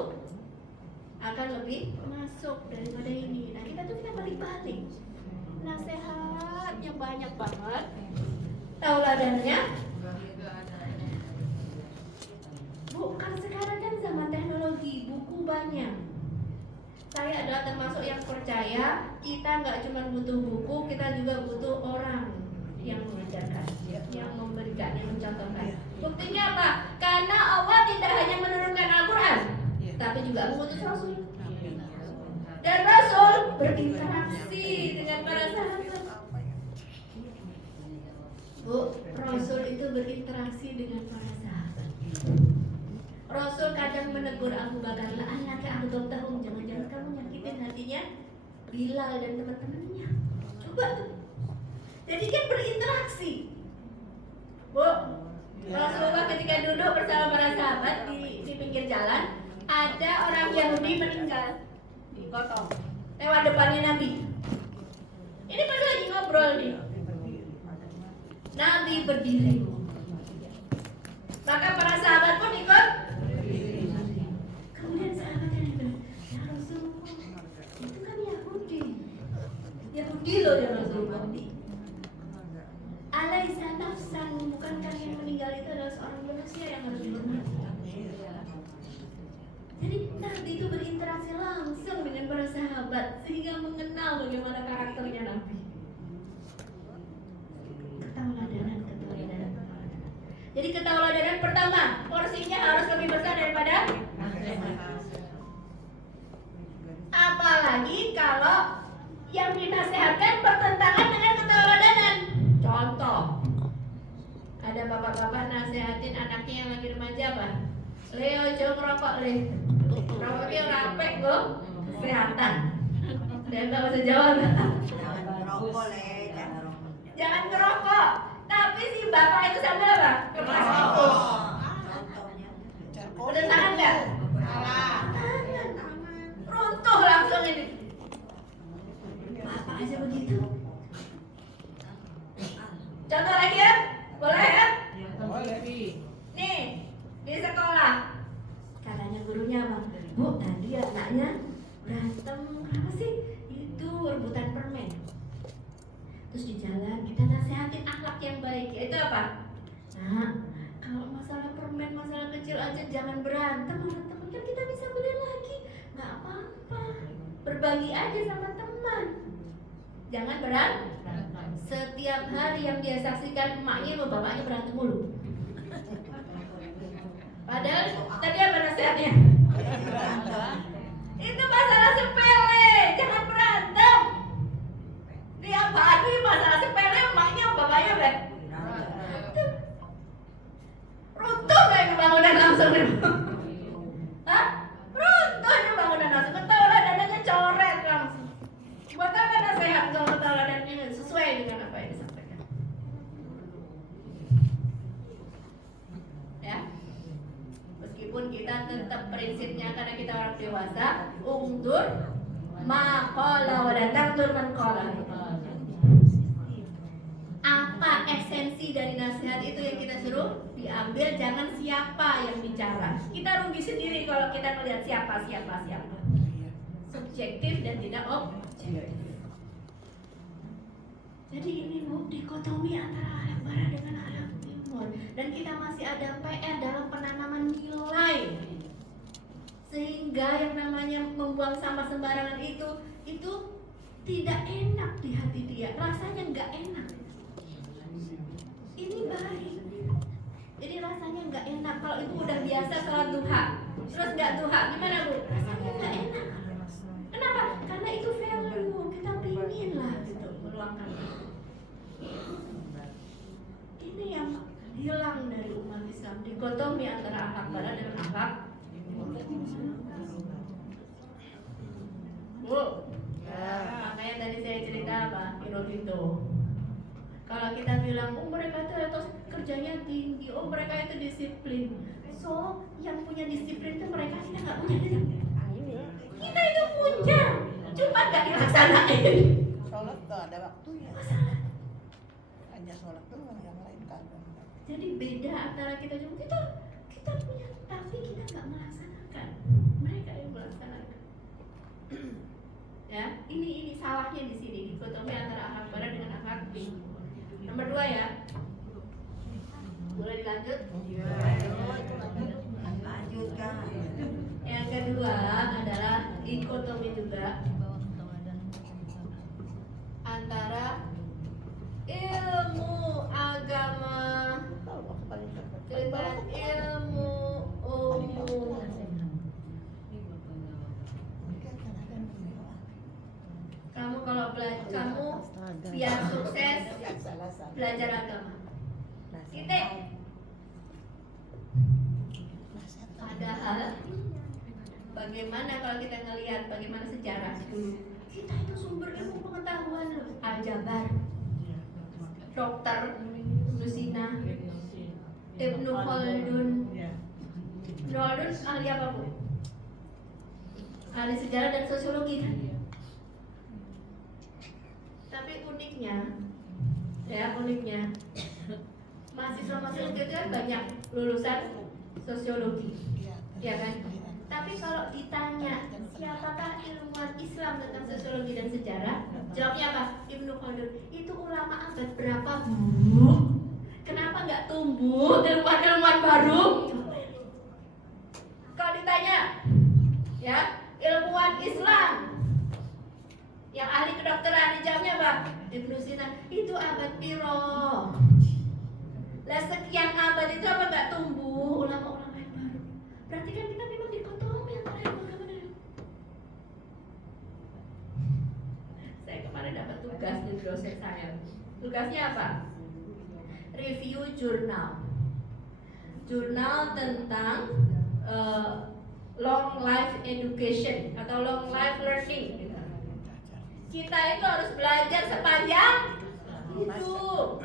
akan lebih masuk daripada ini. Nah, kita balik-balik. Nasihatnya banyak banget, tauladannya bukan. Sekarang kan zaman teknologi, buku banyak. Saya adalah termasuk yang percaya kita nggak cuma butuh buku, kita juga butuh orang yang mengajarkan, yang memberikan, yang mencontohkan. Buktinya apa? Karena Allah tidak hanya menurunkan Al-Quran, tapi juga mengutus Rasul. Dan Rasul berinteraksi dengan para sahabat. Bu, Rasul itu berinteraksi dengan para sahabat. Rasul kadang menegur Abu Bakar, lah anaknya Abu Bakar, jangan-jangan kamu nyakitin hatinya Bilal dan teman-temannya. Coba tuh. Jadi kan berinteraksi. Bu, Rasulullah ketika duduk bersama para sahabat di pinggir jalan, ada orang Yahudi meninggal, dipotong lewat depannya Nabi. Ini baru lagi ngobrol nih. Nabi berdiri. Maka para sahabat pun ikut. Kemudian sahabatnya bilang, ya Rasulullah, itu kan Yahudi. Yahudi loh ya Rasulullah. Alaisa nafsan, bukankah yang meninggal itu adalah seorang manusia yang harus dihormati? Jadi Nabi itu berinteraksi langsung dengan para sahabat sehingga mengenal bagaimana karakternya Nabi. Ketauladanan. Jadi ketauladanan pertama, porsinya harus lebih besar daripada. Apalagi kalau yang dinasehatkan bertentangan dengan ketauladanan. Contoh, ada bapak-bapak nasehatin anaknya yang lagi remaja apa? Leo, jom rokok Le. Rokoknya rapek kok, kesehatan. Dan bahasa Jawa nggak? Jangan merokok, Le. Jangan ngerokok. Tapi si bapak itu sambil apa? Ngerokok. Contohnya. Bertentangan nggak? Salah. Runtuh langsung ini. Bapak aja begitu. Contoh lagi ya? Boleh ya? Nih, di sekolah katanya gurunya apa? Bu, tadi anaknya berantem kenapa sih? Itu rebutan permen. Terus di jalan kita nasihatin akhlak yang baik. Itu apa? Nah, kalau masalah permen, masalah kecil aja jangan berantem sama teman, kan kita bisa beli lagi. Nggak apa-apa. Berbagi aja sama teman. Jangan berantem. Setiap hari yang dia saksikan emaknya sama bapaknya berantem mulu. Padahal tadi apa nasihatnya? Itu masalah sepele, jangan berantem. Tiap hari masalah sepele, emaknya sama bapaknya berantem. Runtuh kayak bangunan langsung. Hah? Runtuh ini bangunan langsung. Ketauladanannya coret langsung. Buat apa nasihat kalau ketauladannya sesuai dengan apa yang disampaikan? Ya, meskipun kita tetap prinsipnya karena kita orang dewasa, ungdur maqala wa la taqdur man qala. Apa esensi dari nasihat itu yang kita suruh diambil, jangan siapa yang bicara. Kita rugi sendiri kalau kita melihat siapa. Subjektif dan tidak objektif. Jadi ini Bu, dikotomi antara alam barat dengan alam timur. Dan kita masih ada PR dalam penanaman nilai. Sehingga yang namanya membuang sampah sembarangan itu tidak enak di hati dia. Rasanya nggak enak. Ini baik. Jadi rasanya nggak enak. Kalau itu udah biasa sholat duha, terus nggak duha, gimana Bu? Rasanya nggak enak. Kenapa? Karena itu value, kita pingin lah gitu meluangkan. Ini yang hilang dari umat Islam, dikotomi antara akhlak barat dengan akhlak Bu. Makanya tadi saya cerita apa? Hirohito. Kalau kita bilang, oh mereka itu etos kerjanya tinggi, oh mereka itu disiplin. So, yang punya disiplin itu mereka, kita nggak punya disiplin. Kita itu punya, cuma nggak dilaksanain. Sholat tuh ada waktunya. Masalah. Hanya sholat tuh yang lain kagak. Jadi beda antara kita punya, tapi kita nggak melaksanakan. Mereka yang melaksanakan. Ya, ini salahnya di sini, dikotomi antara akhlak barat dengan akhlak timur. Nomor 2 ya. Boleh dilanjut? Lanjutkan. Yang kedua adalah dikotomi juga antara ilmu agama dengan ilmu umum. Kamu kalau kamu biar sukses belajar agama. Titik. Padahal bagaimana kalau kita ngelihat bagaimana sejarah dulu, kita itu sumber ilmu pengetahuan loh. Al-Jabar, Dr. Ibnu Sina, Ibnu Khaldun. Ibnu Khaldun ahli apa Bu? Ahli sejarah dan sosiologi kan? Tapi uniknya mahasiswa itu kan banyak lulusan sosiologi, ya kan? Tapi kalau ditanya siapakah ilmuwan Islam tentang sosiologi dan sejarah, jawabnya apa? Ibnu Khaldun. Itu ulama abad berapa, Bu? Kenapa nggak tumbuh ilmuwan baru? Kalau ditanya, ya, ilmuwan Islam yang ahli kedokteran, dijawabnya apa? Ibnu Sina. Itu abad piro? Lah sekian abad itu apa nggak tumbuh ulama-ulama yang baru? Berarti kan kita memang dikotomi antara ilmu agama dan ilmu. Saya kemarin dapat tugas di dosen saya. Tugasnya apa? Review jurnal tentang long life education atau long life learning. Kita itu harus belajar sepanjang hidup.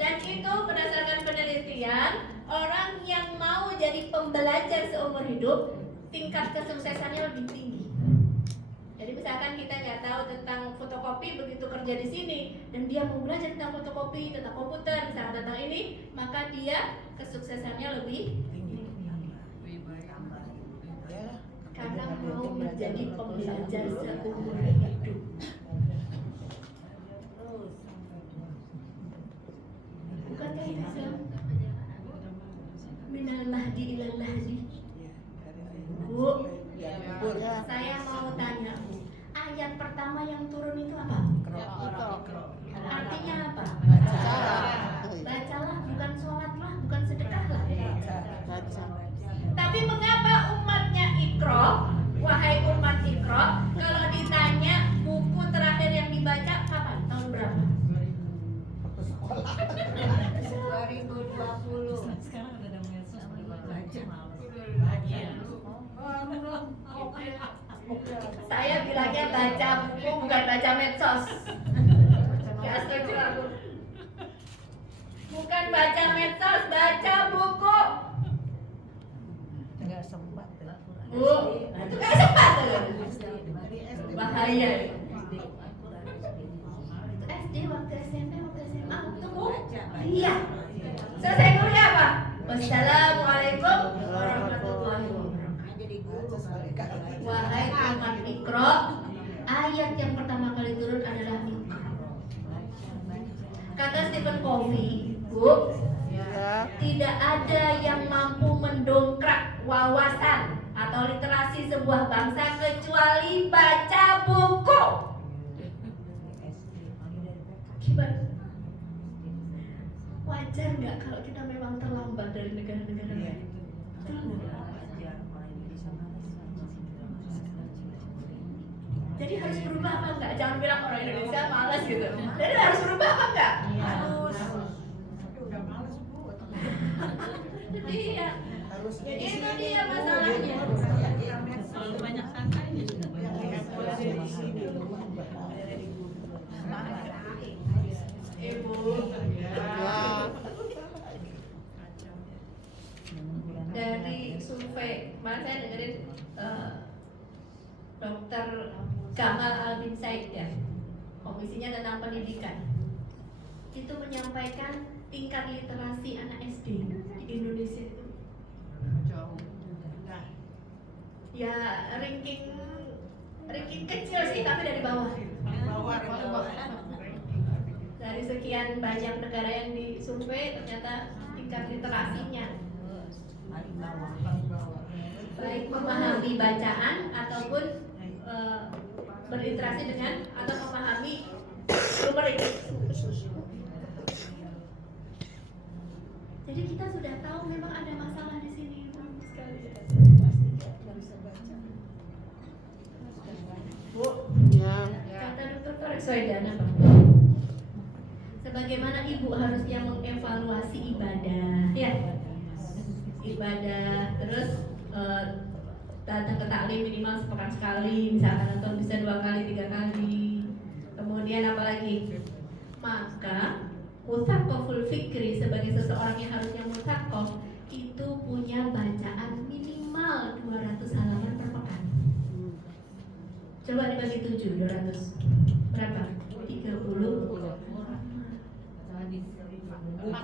Dan itu berdasarkan penelitian, orang yang mau jadi pembelajar seumur hidup, tingkat kesuksesannya lebih tinggi. Jadi misalkan kita nggak tahu tentang fotokopi, begitu kerja di sini dan dia mau belajar tentang fotokopi, tentang komputer, misalkan tentang ini, maka dia kesuksesannya lebih tinggi. Karena mau menjadi pembelajar seumur hidup. Bukankah itu Islam? Minal mahdi ilal lahdi. Bu, saya mau tanya, ayat pertama yang turun itu apa? Artinya apa? Bacalah, bukan sholatlah, bukan sedekahlah. Tapi mengapa umatnya Iqra, wahai umat Iqra, kalau ditanya buku terakhir yang dibaca kapan? Tahun berapa? 2020. Sekarang udah ada medsos, baca malas. Saya bilangnya baca buku bukan baca medsos. Gak setuju aku. Bukan baca medsos, baca buku. Enggak sempat. Bu, itu gak sempat tuh. Bahaya. SD waktu SMP waktu SMA waktu iya. Selesai kuliah apa? Wassalamualaikum warahmatullahi wabarakatuh. Wahai umat Iqra, ayat yang pertama kali turun adalah Iqra. Kata Stephen Covey, Bu, tidak ada yang mampu mendongkrak wawasan atau literasi sebuah bangsa kecuali baca buku. Gimana? Wajar nggak kalau kita memang terlambat dari negara-negara lain? Jadi harus berubah apa enggak? Jangan bilang orang Indonesia malas gitu. Jadi harus berubah apa enggak? Harus. Udah males, Bu. Iya. Itu dia masalahnya. Terlalu banyak santainya. Ibu. Dari survei, kemarin saya dengerin Dr. Gamal Albin Said ya, komisinya tentang pendidikan, itu menyampaikan tingkat literasi anak SD di Indonesia itu ya ranking kecil sih, tapi dari bawah. Dari sekian banyak negara yang disurvei, ternyata tingkat literasinya baik memahami bacaan ataupun berliterasi dengan atau memahami numerik. Jadi kita sudah tahu memang ada masalah di sini sekali. Bu, kata Dr. Torek Soedana, Pak, sebagaimana ibu harusnya mengevaluasi ibadah, ya, ibadah, terus datang ke taklim minimal sepekan sekali, misalkan, atau bisa 2 kali, 3 kali. Kemudian apa lagi? Maka mutsaqaful fikri sebagai seseorang yang harusnya mutsaqaf itu punya bacaan minimal 200 halaman per pekan. Coba dibagi 7, 200 berapa? 30.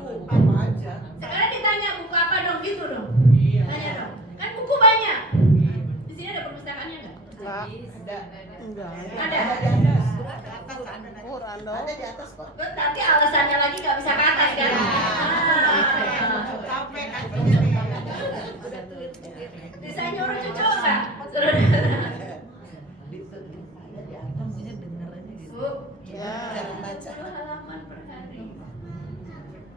buku apa aja. Sekarang ditanya buku apa dong, gitu dong. Iya. Tanya dong. Kan buku banyak. Di sini ada perpustakaannya nggak? Ada. Enggak. Ada. Di atas ada. Quran dong. Ada di atas kok. Terus nanti alasannya lagi nggak bisa ke atas kan? Capek kakinya nih. Bisa nyuruh cucu nggak? Suruh. Ada di atas. Maksudnya denger aja gitu. Bu, Ya, jangan baca. 10 halaman per hari.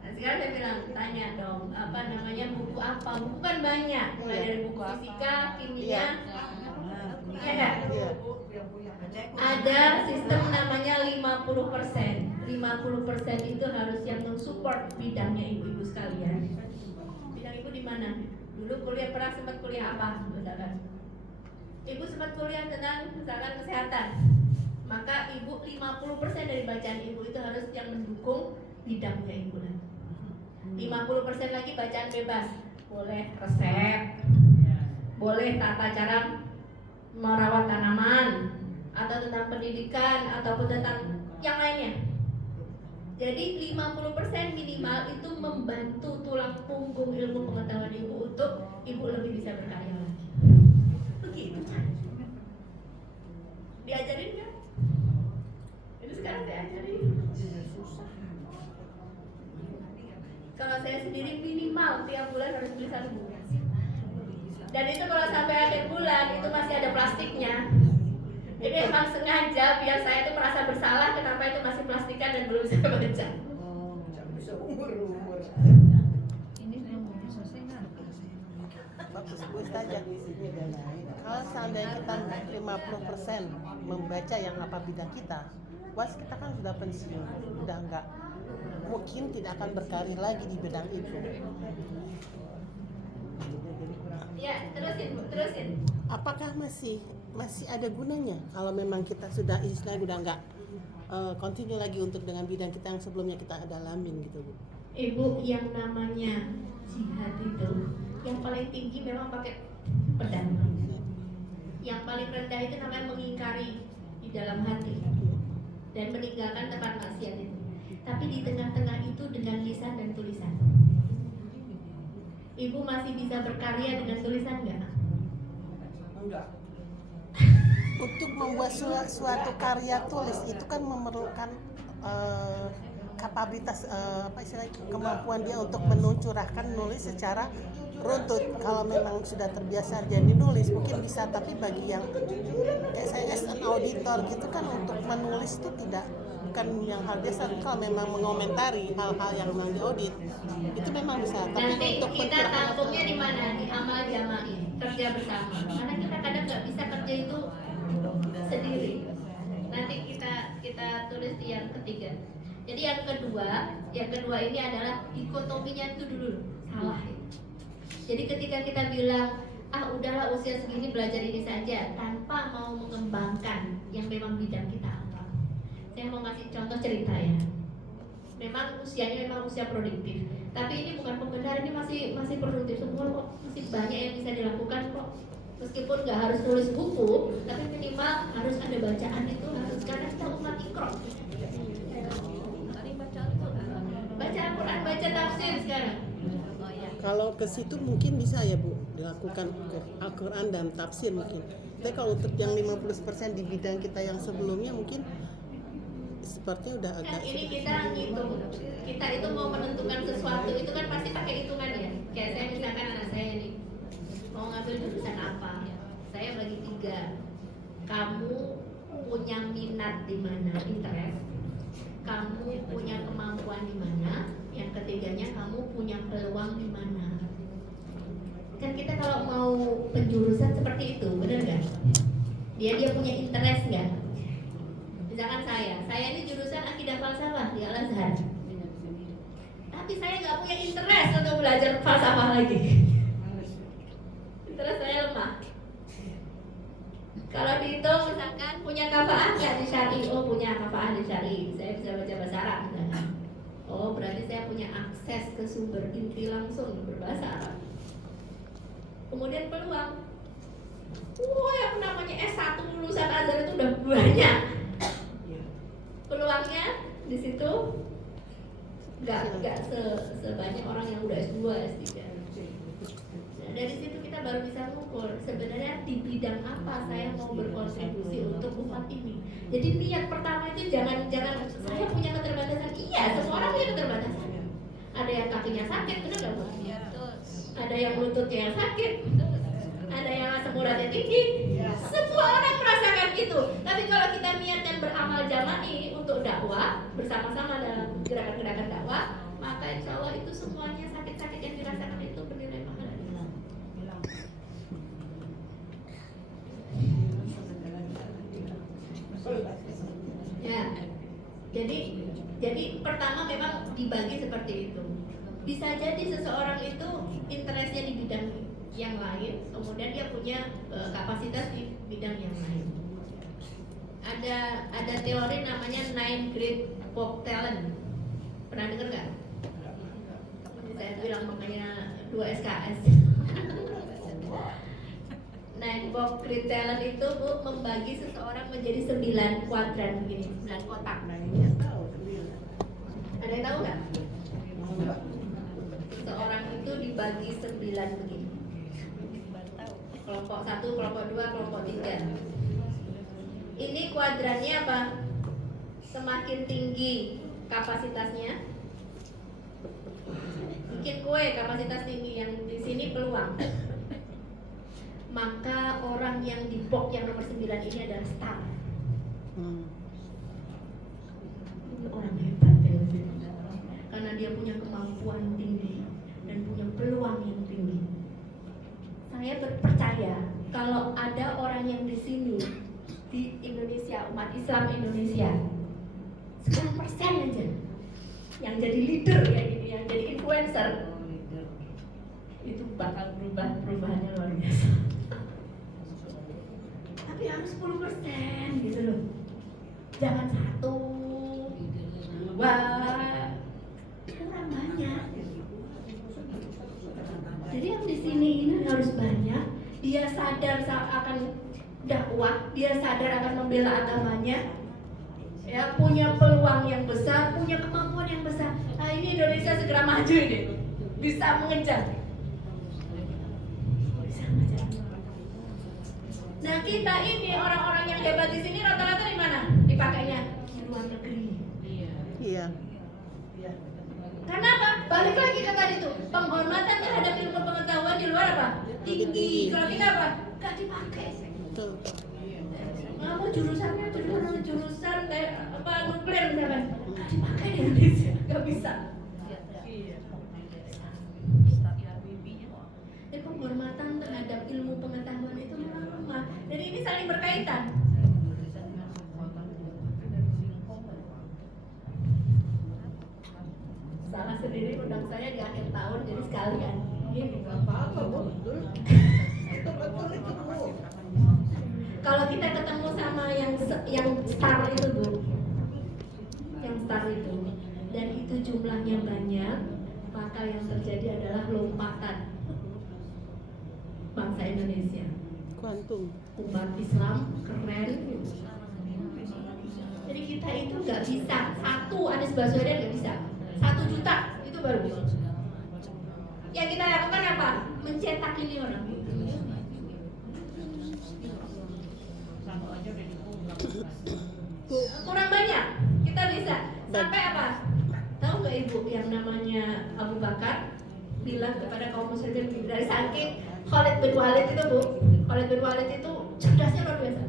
Nah, sekarang saya bilang, tanya dong, apa namanya buku apa? Buku kan banyak, mulai dari buku fisika, kimia, ya nggak? Iya. Ada sistem namanya 50%. 50% itu harus yang mensupport bidangnya ibu-ibu sekalian. Bidang ibu di mana? Dulu kuliah pernah sempat kuliah apa? Misalkan. Ibu sempat kuliah tentang misalkan kesehatan. Maka ibu 50% dari bacaan ibu itu harus yang mendukung bidangnya ibu lagi. 50% lagi bacaan bebas. Boleh resep, boleh tata cara merawat tanaman, atau tentang pendidikan, ataupun tentang yang lainnya. Jadi 50% minimal itu membantu tulang punggung ilmu pengetahuan ibu untuk ibu lebih bisa berkarya lagi. Begitu. Diajarin nggak? Itu sekarang saya ajarin. Kalau saya sendiri minimal tiap bulan harus beli 1 buku. Dan itu kalau sampai akhir bulan itu masih ada plastiknya. Ini emang sengaja biar saya itu merasa bersalah kenapa itu masih plastikan dan belum bisa baca. Bisa umur. Ini belum selesai kan? Bagus saja. Kalau seandainya kita 50% membaca yang apa bidang kita, was kita kan sudah pensiun, udah enggak, mungkin tidak akan berkarir lagi di bidang itu. Ya, terusin Bu, terusin. Apakah masih ada gunanya kalau memang kita sudah istilahnya udah enggak continue lagi untuk dengan bidang kita yang sebelumnya kita dalamin gitu Bu? Ibu, yang namanya jihad itu yang paling tinggi memang pakai pedang. Yang paling rendah itu namanya mengingkari di dalam hati dan meninggalkan tempat maksiat itu. Tapi di tengah-tengah itu dengan lisan dan tulisan. Ibu masih bisa berkarya dengan tulisan nggak? Enggak. Untuk membuat suatu karya tulis itu kan memerlukan kapabilitas apa istilahnya kemampuan dia untuk mencurahkan nulis secara runtut. Kalau memang sudah terbiasa jadi nulis mungkin bisa, tapi bagi yang kayak saya as an auditor gitu kan untuk menulis itu bukan yang hal biasa. Kalau memang mengomentari hal-hal yang memang diaudit itu memang bisa, tapi Nanti untuk kita mencurahkan tampungnya di mana? Di amal jama'i, kerja bersama. Karena kita kadang nggak bisa kerja itu sendiri. Nanti kita tulis di yang ketiga. Jadi yang kedua ini adalah dikotominya itu dulu salah. Jadi ketika kita bilang udahlah usia segini belajar ini saja tanpa mau mengembangkan yang memang bidang kita apa. Saya mau ngasih contoh cerita ya. Memang usianya memang usia produktif. Tapi ini bukan pembenaran, ini masih produktif semua kok. Masih banyak yang bisa dilakukan kok. Meskipun nggak harus nulis buku, tapi minimal harus ada bacaan itu harus, karena kita umat Iqra. Baca Al-Quran, baca tafsir sekarang. kalau ke situ mungkin bisa ya Bu dilakukan Al-Quran dan tafsir mungkin. Tapi kalau untuk yang 50% di bidang kita yang sebelumnya mungkin sepertinya udah agak Kan ini kita ngitung, kita itu mau menentukan sesuatu itu kan pasti pakai hitungan ya. Kayak saya misalkan anak saya nih mau ngambil jurusan apa, saya bagi 3. Kamu punya minat di mana, interest. Kamu punya kemampuan di mana. Yang ketiganya kamu punya peluang di mana. Kan kita kalau mau penjurusan seperti itu, benar nggak? Dia punya interest nggak? Misalkan saya ini jurusan akidah falsafah di Al-Azhar. Tapi saya nggak punya interest untuk belajar falsafah lagi. Interest saya lemah. Kalau dihitung misalkan punya kafaah nggak di syari? Oh punya kafaah di syari. Saya bisa baca bahasa Arab misalkan. Oh berarti saya punya akses ke sumber inti langsung berbahasa Arab. Kemudian peluang. Yang namanya S1 lulusan Azhar itu udah banyak. Peluangnya di situ sebanyak orang yang udah S2, S3. Nah, dari situ kita baru bisa mengukur sebenarnya di bidang apa saya mau berkontribusi untuk umat ini. Jadi niat pertama itu jangan saya punya keterbatasan. Iya, semua orang punya keterbatasan. Ada yang kakinya sakit, benar nggak Bu? Ada yang lututnya yang sakit, ada yang asam uratnya tinggi. Semua orang merasakan itu. Tapi kalau kita niat dan beramal jama'i untuk dakwah bersama-sama dalam gerakan-gerakan dakwah, maka insya Allah itu semuanya sakit-sakit yang dirasakan itu bernilai pahala. Ya, jadi pertama memang dibagi seperti itu. Bisa jadi seseorang itu interestnya di bidang yang lain, kemudian dia punya kapasitas di bidang yang lain. Ada teori namanya 9 Great Pop Talent. Pernah dengar nggak? Saya bilang makanya 2 SKS. 9 Pop Great Talent itu Bu, membagi seseorang menjadi 9 kuadran begini, 9 kotak. Ada yang tahu nggak? Seseorang itu dibagi 9 begini. Kelompok 1, kelompok 2, kelompok 3. Ini kuadrannya apa? Semakin tinggi kapasitasnya, bikin kue kapasitas tinggi, yang di sini peluang. Maka orang yang di box yang nomor 9 ini adalah star. Orang hebat ya, karena dia punya kemampuan tinggi dan punya peluang yang tinggi. Saya percaya kalau ada orang yang di sini di Indonesia, umat Islam Indonesia 10% aja yang jadi leader ya gini, yang jadi influencer, itu bakal perubahannya luar biasa. Tapi harus 10% gitu loh. Jangan 1, 2, kurang banyak. Jadi yang di sini ini harus banyak. Dia sadar akan dakwah, dia sadar akan membela agamanya, ya, punya peluang yang besar, punya kemampuan yang besar. Nah, ini Indonesia segera maju ini, bisa mengejar. Nah, kita ini orang-orang yang hebat di sini rata-rata di mana? Dipakainya di luar negeri. Iya. Karena apa? Balik lagi ke tadi tuh, penghormatan terhadap ilmu pengetahuan di luar apa? Tinggi. Kalau kita apa? Gak dipakai. Betul. Kamu jurusan kayak apa, nuklir misalkan, gak dipakai di Indonesia, gak bisa. Jadi penghormatan terhadap ilmu pengetahuan itu memang lemah. Jadi ini saling berkaitan. Salah sendiri undang saya di akhir tahun, jadi sekalian. Ini nggak apa-apa Bu. Itu betul itu Bu. Kalau kita ketemu sama yang star itu Bu, yang star itu, dan itu jumlahnya banyak, maka yang terjadi adalah lompatan bangsa Indonesia. Kuantum. Umat Islam keren. Jadi kita itu nggak bisa, satu Anies Baswedan nggak bisa, 1 juta itu baru. Yang kita lakukan apa? Mencetak ini orang. Kurang banyak, kita bisa. Sampai apa? Tahu nggak Ibu yang namanya Abu Bakar bilang kepada kaum muslimin dari saking Khalid bin Walid itu Bu, Khalid bin Walid itu cerdasnya luar biasa.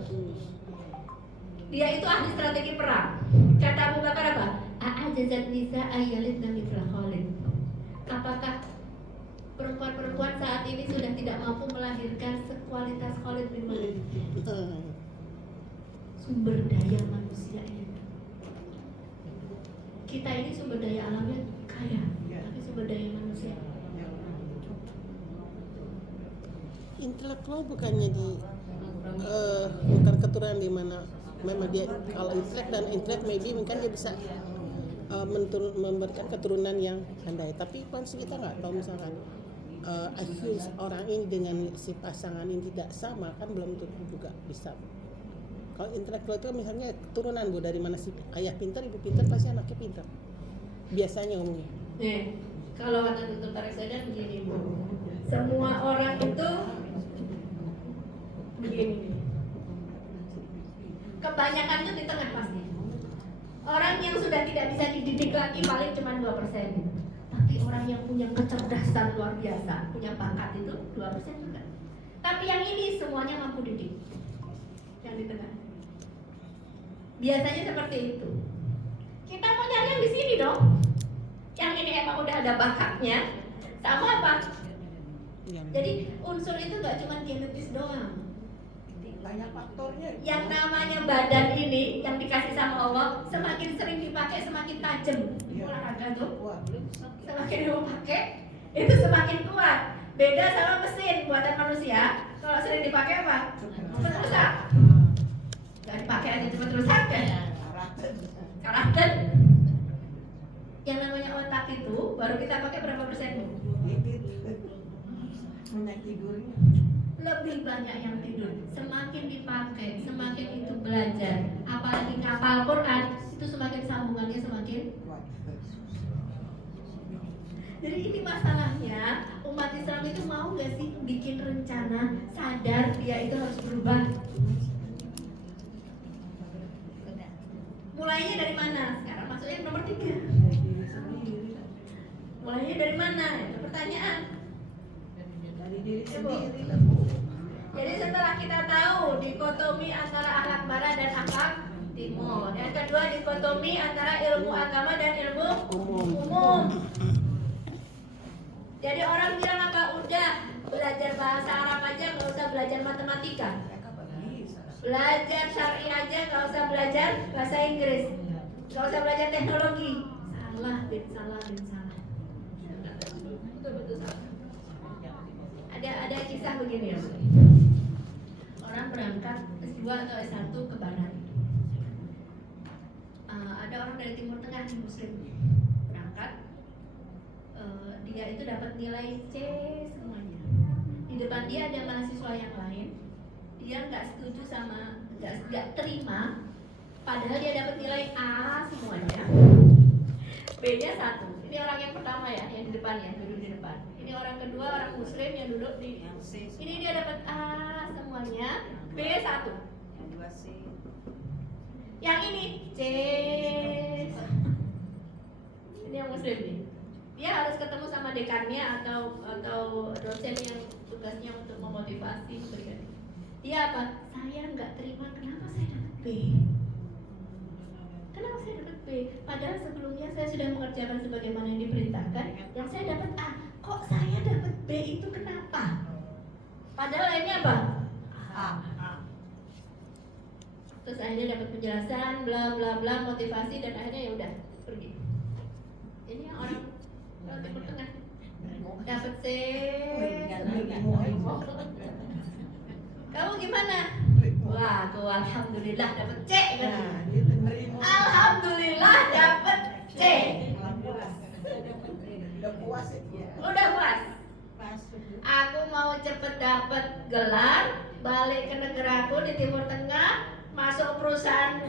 Dia itu ahli strategi perang. Kata Abu Bakar apa? A'ajazat nisa ayyalid namithla Khalid. Apakah perempuan-perempuan saat ini sudah tidak mampu melahirkan sekualitas Khalid bin Walid? Sumber daya manusia ini. Kita ini sumber daya alamnya kaya, tapi sumber daya manusia. Intelektual bukannya bukan keturunan di mana memang dia, kalau intelek dan intelek maybe mungkin dia bisa memberikan keturunan yang pandai, tapi konsep kita nggak tahu misalkan IQ orang ini dengan si pasangan ini tidak sama, kan belum tentu juga bisa. Kalau intelektual itu misalnya keturunan Bu, dari mana si ayah pintar, ibu pintar, pasti anaknya pintar. biasanya Umi. Nih, kalau kata Dr. Tarik Sadar begini Bu, semua orang itu begini. Kebanyakan itu di tengah pasti. Orang yang sudah tidak bisa dididik lagi paling cuma 2%. Tapi orang yang punya kecerdasan luar biasa, punya bakat itu 2% juga. Tapi yang ini semuanya mampu didik. Yang di tengah. Biasanya seperti itu. Kita mau nyari yang di sini dong. Yang ini emang udah ada bakatnya. Sama apa? Jadi unsur itu gak cuma genetis doang. Banyak faktornya. Yang namanya badan ini yang dikasih sama Allah, semakin sering dipakai semakin tajam. Olahraga tuh, semakin dipakai itu semakin kuat. Beda sama mesin buatan manusia. Kalau sering dipakai apa? Cepat rusak. Gak dipakai aja cepat rusak kan? Karakter. Yang namanya otak itu baru kita pakai berapa persen? Banyak tidurnya. Lebih banyak yang tidur. Semakin dipakai, semakin itu belajar. Apalagi ngapal Quran, itu semakin sambungannya semakin. Jadi ini masalahnya, umat Islam itu mau gak sih bikin rencana, sadar dia itu harus berubah. Mulainya dari mana? Sekarang masuknya nomor 3. Mulainya dari mana? Itu pertanyaan. Dari diri Ya, Bu. sendiri lah Bu. Jadi setelah kita tahu dikotomi antara akhlak barat dan akhlak timur, yang kedua dikotomi antara ilmu agama dan ilmu umum. Jadi orang bilang apa? Udah belajar bahasa Arab aja, nggak usah belajar matematika. Belajar syar'i aja, nggak usah belajar bahasa Inggris, nggak usah belajar teknologi. Salah, bin salah. Betul salah. Ada kisah begini ya. Orang berangkat S2 atau S1 ke barat. Ada orang dari Timur Tengah nih Muslim berangkat. Dia itu dapat nilai C semuanya. Di depan dia ada mahasiswa yang lain. Dia nggak setuju sama, nggak terima. Padahal dia dapat nilai A semuanya. B-nya 1. Ini orang yang pertama ya, yang di depan ya, duduk di depan. Ini orang kedua, orang Muslim yang duduk di. Ini dia dapat A semuanya, B1. Yang 2 C. Yang ini C. Ini yang Muslim nih. Dia harus ketemu sama dekannya atau dosen yang tugasnya untuk memotivasi memberikan. Dia apa? Saya nggak terima. Kenapa saya dapat B? Kenapa saya dapat B? Padahal sebelumnya saya sudah mengerjakan sebagaimana yang diperintahkan. Yang saya dapat A. Kok saya dapat B itu kenapa? Padahal lainnya apa? A. Terus akhirnya dapat penjelasan, bla bla bla, motivasi dan akhirnya ya udah pergi. Ini yang orang Timur Tengah dapat C. Kamu gimana? Wah, aku alhamdulillah dapat C kan? Alhamdulillah dapat C. Udah puas ya? Udah puas. Aku mau cepet dapat gelar, balik ke negaraku di Timur Tengah, masuk perusahaan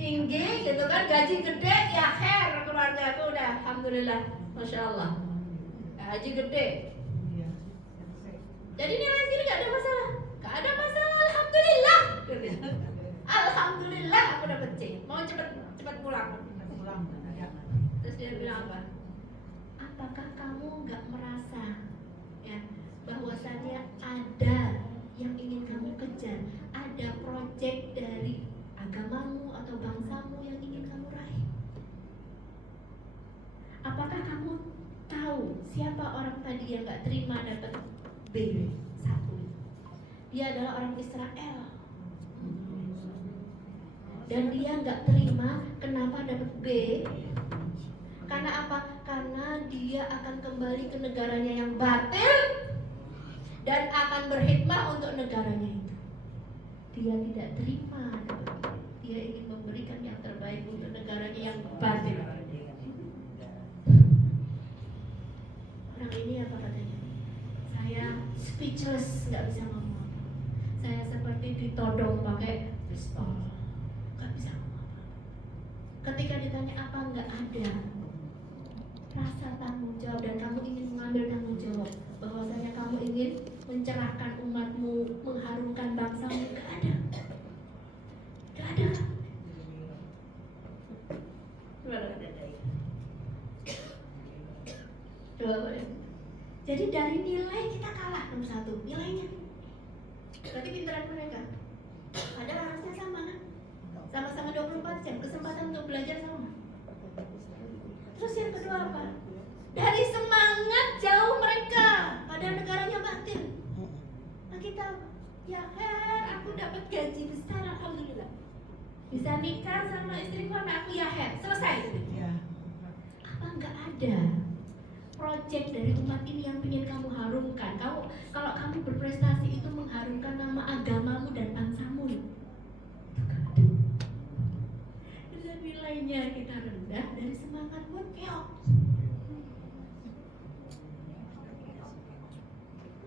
tinggi gitu kan, gaji gede, ya her keluarga aku udah alhamdulillah, masya Allah, gaji gede. Jadi nilai sini gak ada masalah, alhamdulillah. Alhamdulillah aku dapat C. Mau cepet pulang. Terus dia bilang apa? Apakah kamu nggak merasa ya bahwasannya ada yang ingin kamu kejar, ada proyek dari agamamu atau bangsamu yang ingin kamu raih? Apakah kamu tahu siapa orang tadi yang nggak terima dapat B1? Dia adalah orang Israel. Dan dia nggak terima kenapa dapat B. Karena apa? Karena dia akan kembali ke negaranya yang batil dan akan berkhidmat untuk negaranya itu. Dia tidak terima dapat B. Dia ingin memberikan yang terbaik untuk negaranya yang batil. Orang ini apa katanya? Saya speechless, nggak bisa ngomong. Saya seperti ditodong pakai pistol, nggak bisa ngomong. Ketika ditanya apa, nggak ada. rasa tanggung jawab dan kamu ingin mengambil tanggung jawab bahwasanya kamu ingin mencerahkan umatmu, mengharumkan bangsamu, gak ada. Coba ya. Jadi dari nilai kita kalah nomor 1, nilainya. Berarti pinteran mereka. Padahal harusnya sama kan? Sama-sama 24 jam, kesempatan untuk belajar sama. Terus yang kedua apa? Dari semangat jauh mereka, padahal negaranya batin. Nah kita, ya aku dapat gaji besar, alhamdulillah. Bisa nikah sama istriku, anak aku, ya selesai. Apa nggak ada project dari umat ini yang ingin kamu harumkan? Kalau kamu berprestasi itu mengharumkan nama agamamu dan bangsamu. Dan nilainya kita rendah, dari semangat pun keok.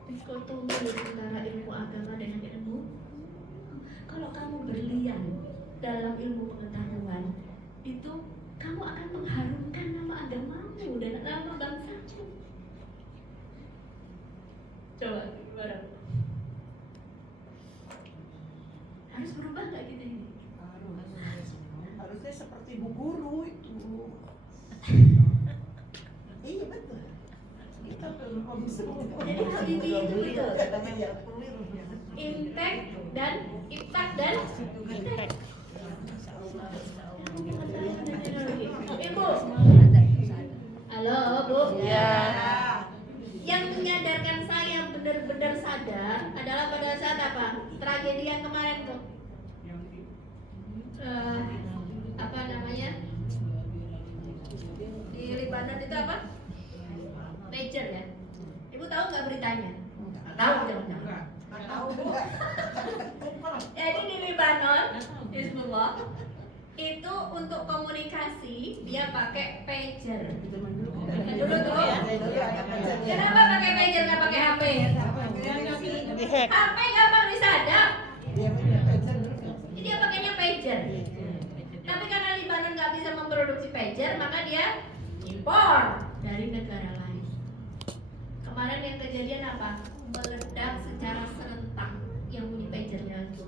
Dikotomi antara ilmu agama dengan ilmu. Kalau kamu berlian dalam ilmu pengetahuan, itu kamu akan mengharumkan nama agamamu dan nama bangsamu. Coba bareng. Harus berubah nggak kita ini? Harusnya seperti bu guru itu. Iya betul. Kita belum semua. Jadi Habibie itu betul. Impact dan impact dan impact. Ibu, halo Bu. Ya. Yang menyadarkan saya benar-benar sadar adalah pada saat apa? Tragedi yang kemarin tuh. Apa namanya? Di Libanon itu apa? Pager ya. Ibu tahu nggak beritanya? Tahu jangan-jangan. Tahu enggak? Jadi di Libanon, Hizbullah itu untuk komunikasi dia pakai pager. Dulu tuh. Kenapa pakai pager nggak pakai HP? Dihack. HP gampang disadap. Dia punya pager dulu. Jadi dia pakainya pager. Tapi karena Libanon nggak bisa memproduksi pager, maka dia impor dari negara lain. Kemarin yang kejadian apa? Meledak secara serentak yang bunyi pagernya itu.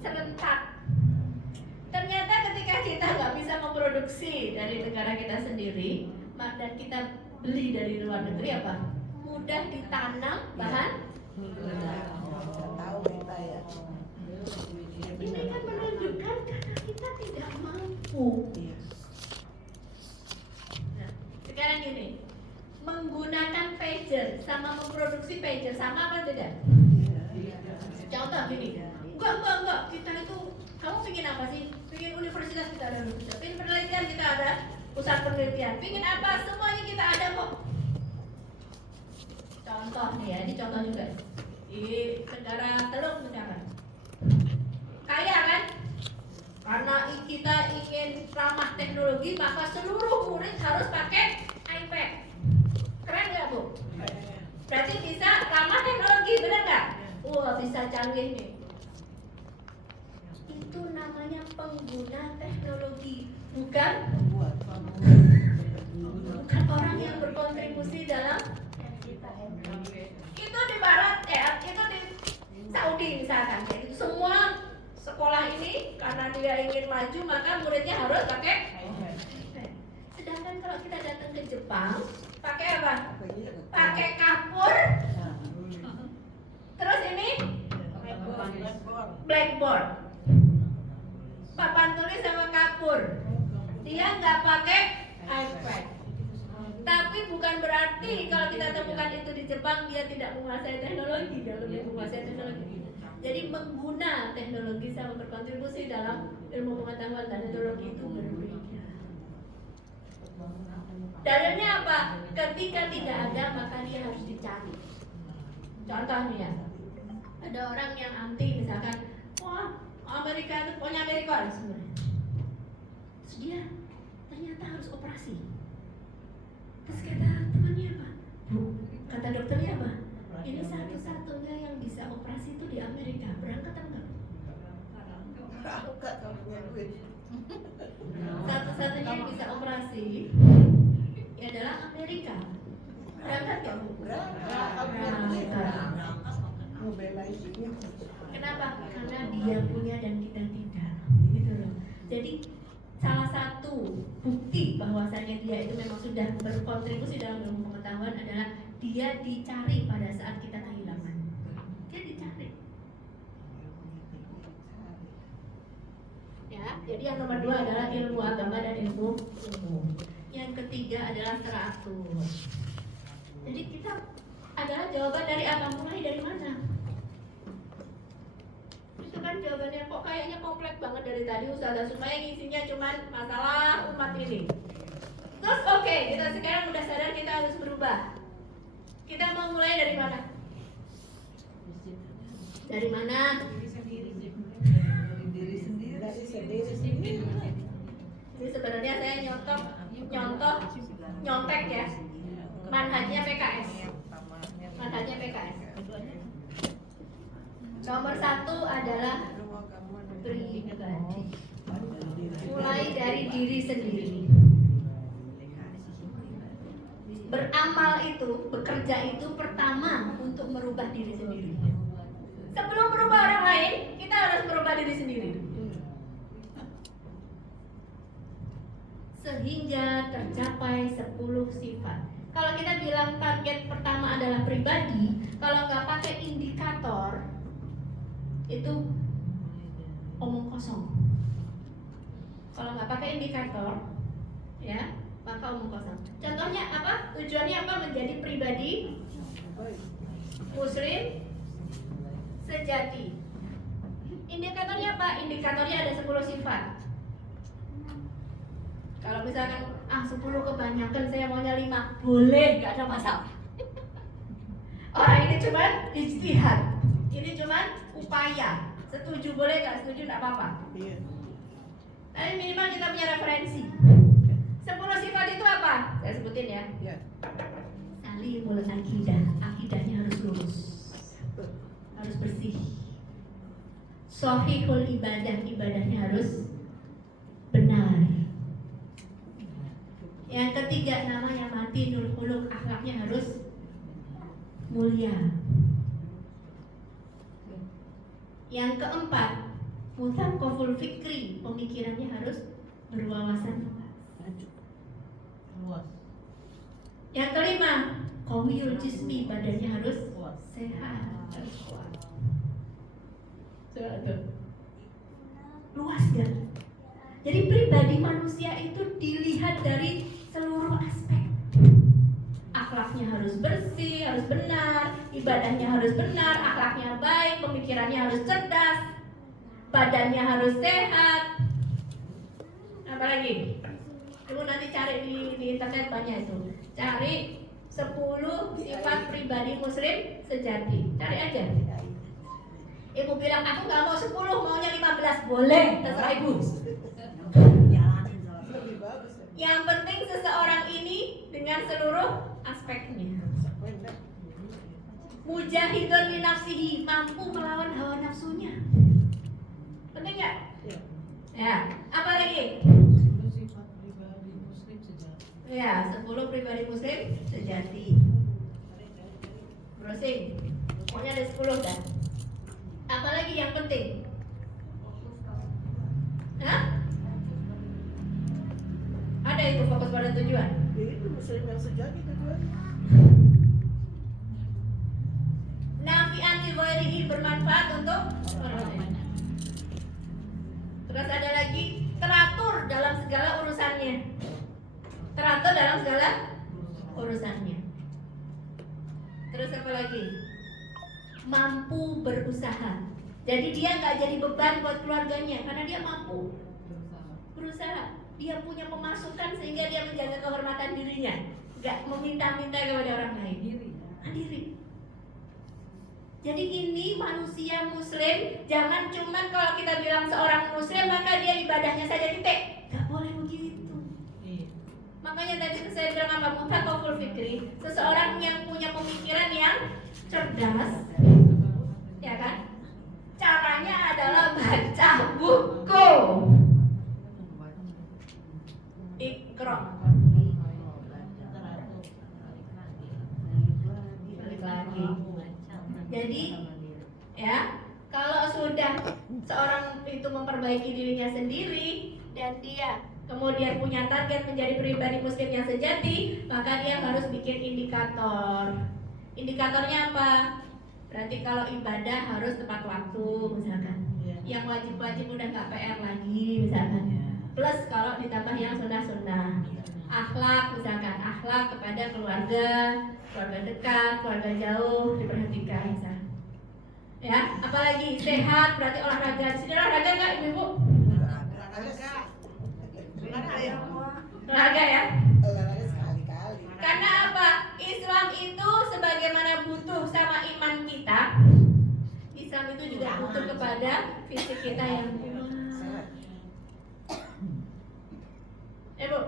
Serentak. Ternyata ketika kita nggak bisa memproduksi dari negara kita sendiri dan kita beli dari luar negeri apa? Mudah ditanam bahan. Tahu kita ya. Ini kan menunjukkan karena kita tidak mampu. Nah, sekarang gini, menggunakan pager sama memproduksi pager sama apa tidak? Contoh gini, enggak, kita itu, kamu pingin apa sih? Pingin universitas kita ada universitas, pingin penelitian kita ada pusat penelitian, pingin apa? Semuanya kita ada kok. Contoh nih ya, ini contoh juga. Di negara Teluk misalkan, kaya kan? Karena kita ingin ramah teknologi, maka seluruh murid harus pakai iPad. Keren nggak Bu? Berarti bisa ramah teknologi, benar nggak? Wah, bisa canggih nih. Itu namanya pengguna teknologi, bukan orang yang berkontribusi dalam. Itu di Barat ya, itu di Saudi misalkan. Jadi semua sekolah ini karena dia ingin maju maka muridnya harus pakai. Sedangkan kalau kita datang ke Jepang, pakai apa? Pakai kapur. Terus ini blackboard. Papan tulis sama kapur. Dia nggak pakai iPad. Tapi bukan berarti kalau kita temukan itu di Jepang dia tidak menguasai teknologi, dia lebih menguasai teknologi. Jadi mengguna teknologi sama berkontribusi dalam ilmu pengetahuan dan teknologi itu berbeda. Dalilnya apa? Ketika tidak ada maka dia harus dicari. Contohnya ya, ada orang yang anti misalkan, wah Amerika itu pokoknya Amerika sebenarnya. Terus dia ternyata harus operasi. Terus kata temannya apa? Bu, kata dokternya apa? Ini satu-satunya yang bisa operasi itu di Amerika. Berangkat enggak? Berangkat kalau punya duit. Satu-satunya yang bisa operasi Amerika. Berangkat nggak Bu? Ngebelain ini. Kenapa? Karena dia punya dan kita tidak, gitu loh. Jadi salah satu bukti bahwasanya dia itu memang sudah berkontribusi dalam ilmu pengetahuan adalah dia dicari pada saat kita kehilangan. Dia dicari. Ya, jadi yang nomor 2 adalah ilmu agama dan ilmu umum. Yang ketiga adalah teratur. Jadi kita adalah jawaban dari apa? Mulai dari mana? Itu kan jawabannya kok kayaknya kompleks banget dari tadi. Ustazah Sumaya ngisinya cuman masalah umat ini. Terus oke, kita sekarang udah sadar kita harus berubah. Kita mau mulai dari mana? Dari mana? Dari sendiri. Jadi sebenarnya saya nyontek ya. Manhajnya PKS. Manhajnya PKS. Nomor 1 adalah pribadi. Mulai dari diri sendiri. Beramal itu, bekerja itu pertama untuk merubah diri sendiri. Sebelum merubah orang lain, kita harus merubah diri sendiri. Sehingga tercapai 10 sifat. Kalau kita bilang target pertama adalah pribadi, kalau nggak pakai indikator, itu omong kosong. Kalau nggak pakai indikator, ya, maka omong kosong. Contohnya apa? Tujuannya apa? Menjadi pribadi Muslim sejati. Indikatornya apa? Indikatornya ada 10 sifat. Kalau misalkan 10 kebanyakan, saya maunya 5, boleh, nggak ada masalah. Orang ini cuma ijtihad, ini cuma upaya. Setuju boleh, nggak setuju nggak apa-apa. Tapi minimal kita punya referensi. 10 sifat itu apa? Saya sebutin ya. Salimul akidah, akidahnya harus lurus, harus bersih. Shahihul ibadah, ibadahnya harus benar. Yang ketiga namanya mati nul khuluq, akhlaknya harus mulia. Yang keempat mutsaqqaful fikri, pemikirannya harus berwawasan luas. Yang kelima qawiyul jismi, badannya harus sehat, harus kuat. Luas kan? Jadi pribadi manusia itu dilihat dari seluruh aspek. Akhlaknya harus bersih, harus benar, ibadahnya harus benar, akhlaknya baik, pemikirannya harus cerdas, badannya harus sehat. Apa lagi? Ibu nanti cari di internet banyak itu. Cari 10 sifat pribadi muslim sejati. Cari aja. Ibu bilang aku nggak mau 10, maunya 15, boleh, terserah ibu. Yang penting seseorang ini dengan seluruh aspeknya. Mujahidun li nafsihi, mampu melawan hawa nafsunya. Penting nggak? Ya. Apa lagi? Ya, 10 pribadi muslim sejati. Browsing. Pokoknya ada 10 dah. Apa lagi yang penting? Hah? Ada itu fokus pada tujuan. Itu muslim yang sejati tujuan. Nafi'an li ghairihi, bermanfaat untuk orang lain. Terus ada lagi teratur dalam segala urusannya. Teratur dalam segala urusannya. Terus apa lagi? Mampu berusaha. Jadi dia nggak jadi beban buat keluarganya karena dia mampu berusaha. Dia punya pemasukan sehingga dia menjaga kehormatan dirinya, nggak meminta-minta kepada orang lain. Diri. Jadi ini manusia muslim. Jangan cuman kalau kita bilang seorang muslim maka dia ibadahnya saja titik. Nggak boleh begitu. Makanya tadi saya bilang apa? Mutsaqqaful fikri, seseorang yang punya pemikiran yang cerdas, ya kan? Caranya adalah baca buku. Iqra. Ya, kalau sudah seorang itu memperbaiki dirinya sendiri dan dia kemudian punya target menjadi pribadi muslim yang sejati, maka dia harus bikin indikator. Indikatornya apa? Berarti kalau ibadah harus tepat waktu misalkan. Yang wajib-wajib udah nggak PR lagi misalkan. Plus kalau ditambah yang sunnah-sunnah. Akhlak misalkan, akhlak kepada keluarga, keluarga dekat, keluarga jauh diperhatikan misalkan. Ya, apalagi sehat berarti olahraga. Di sini olahraga nggak ibu-ibu? Olahraga ya. Olahraga sekali-kali. Karena apa? Islam itu sebagaimana butuh sama iman kita, Islam itu juga butuh kepada fisik kita yang kuat. Bu,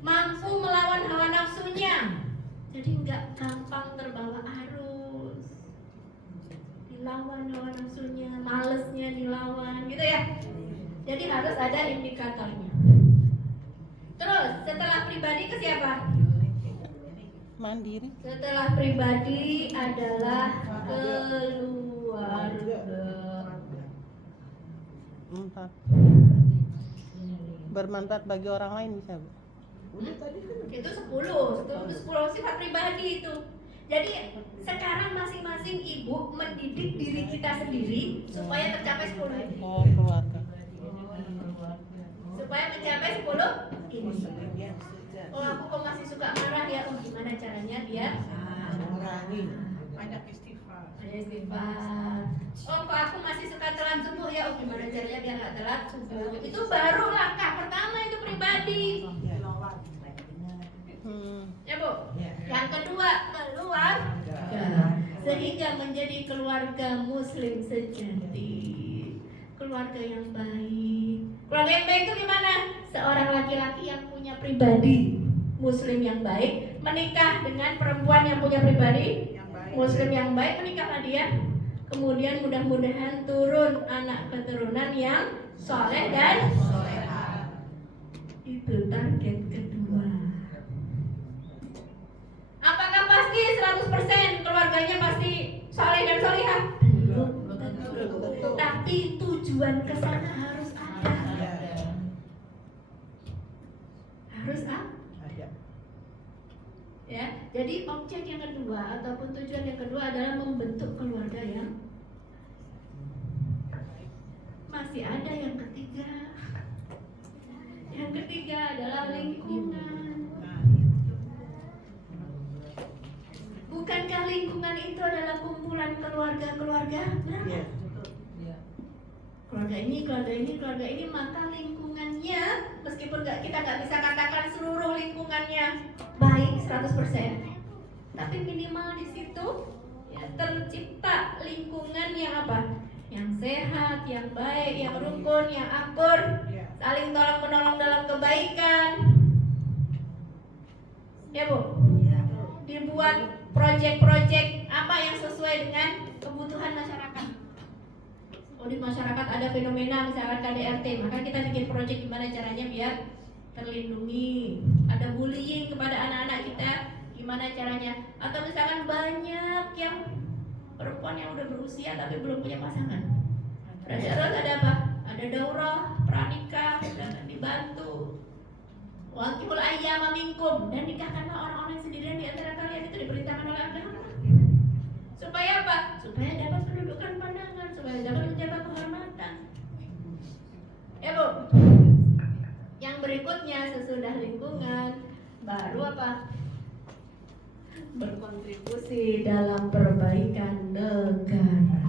mampu melawan hawa nafsunya, jadi nggak gampang terbawa arus. Dilawan hawa nafsunya, malesnya dilawan, gitu ya. Jadi harus ada indikatornya. Terus setelah pribadi ke siapa? Mandiri. Setelah pribadi adalah keluarga. 4. Bermanfaat bagi orang lain bisa, Bu. Itu 10 sifat pribadi itu. Jadi sekarang masing-masing ibu mendidik diri kita sendiri supaya tercapai 10 ini. Oh, keluarga. Supaya mencapai 10 ini. Oh, aku kok masih suka marah ya? Oh, gimana caranya biar Mengurangi. Banyak istighfar. ada istighfar. Oh, kok aku masih suka telat subuh ya? Oh, gimana caranya biar nggak telat subuh? Itu baru langkah pertama, itu pribadi. Ya Bu. Yang kedua, keluarga. Sehingga menjadi keluarga muslim sejati. Keluarga yang baik. Keluarga yang baik itu gimana? Seorang laki-laki yang punya pribadi muslim yang baik menikah dengan perempuan yang punya pribadi muslim yang baik, menikahlah dia. Kemudian mudah-mudahan turun anak keturunan yang soleh dan soleha. Itu target kedua. Apakah pasti 100% keluarganya pasti soleh dan solehah? Belum. Tapi tujuan ke sana harus ada. Harus ada. Ya, jadi objek yang kedua ataupun tujuan yang kedua adalah membentuk keluarga yang masih ada yang ketiga. Yang ketiga adalah lingkungan. Bukankah lingkungan itu adalah kumpulan keluarga-keluarga? Benar? Keluarga ini, maka lingkungannya meskipun kita nggak bisa katakan seluruh lingkungannya baik 100%, tapi minimal di situ ya tercipta lingkungan yang apa? Yang sehat, yang baik, yang rukun, yang akur, saling tolong menolong dalam kebaikan. Ya Bu, dibuat proyek-proyek apa yang sesuai dengan kebutuhan masyarakat. Oh, di masyarakat ada fenomena misalkan KDRT, maka kita bikin proyek gimana caranya biar terlindungi. Ada bullying kepada anak-anak kita, gimana caranya? Atau misalkan banyak yang perempuan yang udah berusia tapi belum punya pasangan. Berarti harus ada apa? Ada daurah, pranikah, dan dibantu. Waqiful ayyama minkum, dan nikahkanlah orang-orang sendirian di antara kalian, itu diperintahkan oleh agama. Supaya apa? Supaya dapat kedudukan pandangan, supaya dapat menjaga kehormatan. Ya Bu. Yang berikutnya sesudah lingkungan baru apa? Berkontribusi dalam perbaikan negara.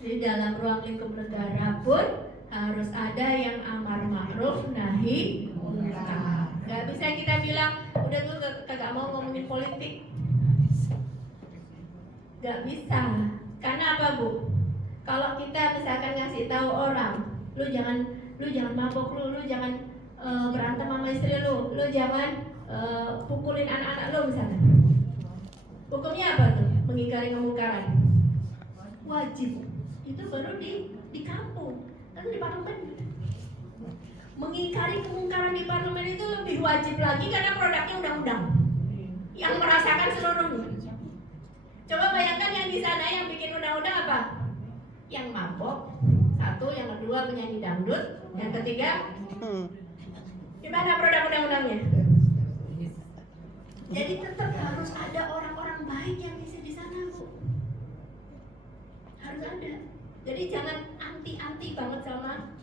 Di dalam ruang lingkup negara pun harus ada yang amar ma'ruf nahi munkar. Gak bisa kita bilang udah gue kagak mau ngomongin politik. Gak bisa. Karena apa Bu? Kalau kita misalkan ngasih tahu orang, lu jangan mabok, lu jangan berantem sama istri lu jangan pukulin anak-anak lu misalnya. Hukumnya apa tuh? Mengingkari kemungkaran. Wajib. Itu baru di kampung. Kan di parlemen. Mengingkari kemungkaran di parlemen itu lebih wajib lagi karena produknya undang-undang yang merasakan seluruhnya. Coba bayangkan yang di sana yang bikin undang-undang apa? Yang mabok, satu, yang kedua penyanyi dangdut, yang ketiga di mana produk undang-undangnya? Jadi tetap harus ada orang-orang baik yang isi di sana, Bu. Harus ada. Jadi jangan anti-anti banget sama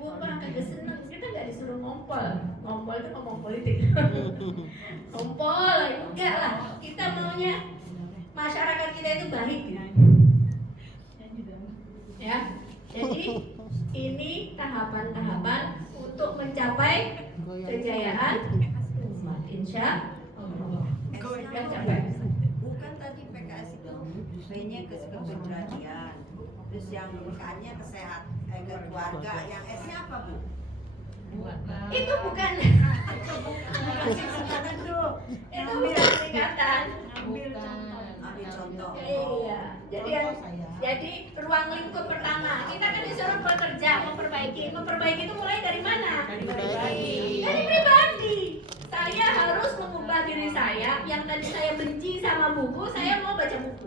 gua orang kagak seneng. Kita nggak disuruh ngompol. Ngompol itu ngomong politik. Ngompol, enggak lah. Kita maunya masyarakat kita itu baik. Ya. Jadi ini tahapan-tahapan untuk mencapai kejayaan umat, insya Allah. Sudah capai. Bukan tadi PKS itu P-nya ke keberanian, terus yang K-nya kesehatan, keluarga, yang S-nya apa Bu? Itu bukan itu bukan singkatan. Ambil contoh. Iya. Jadi ruang lingkup pertama kita kan disuruh bekerja, memperbaiki itu mulai dari mana? Dari pribadi. Saya harus mengubah diri saya yang tadi saya benci sama buku, saya mau baca buku.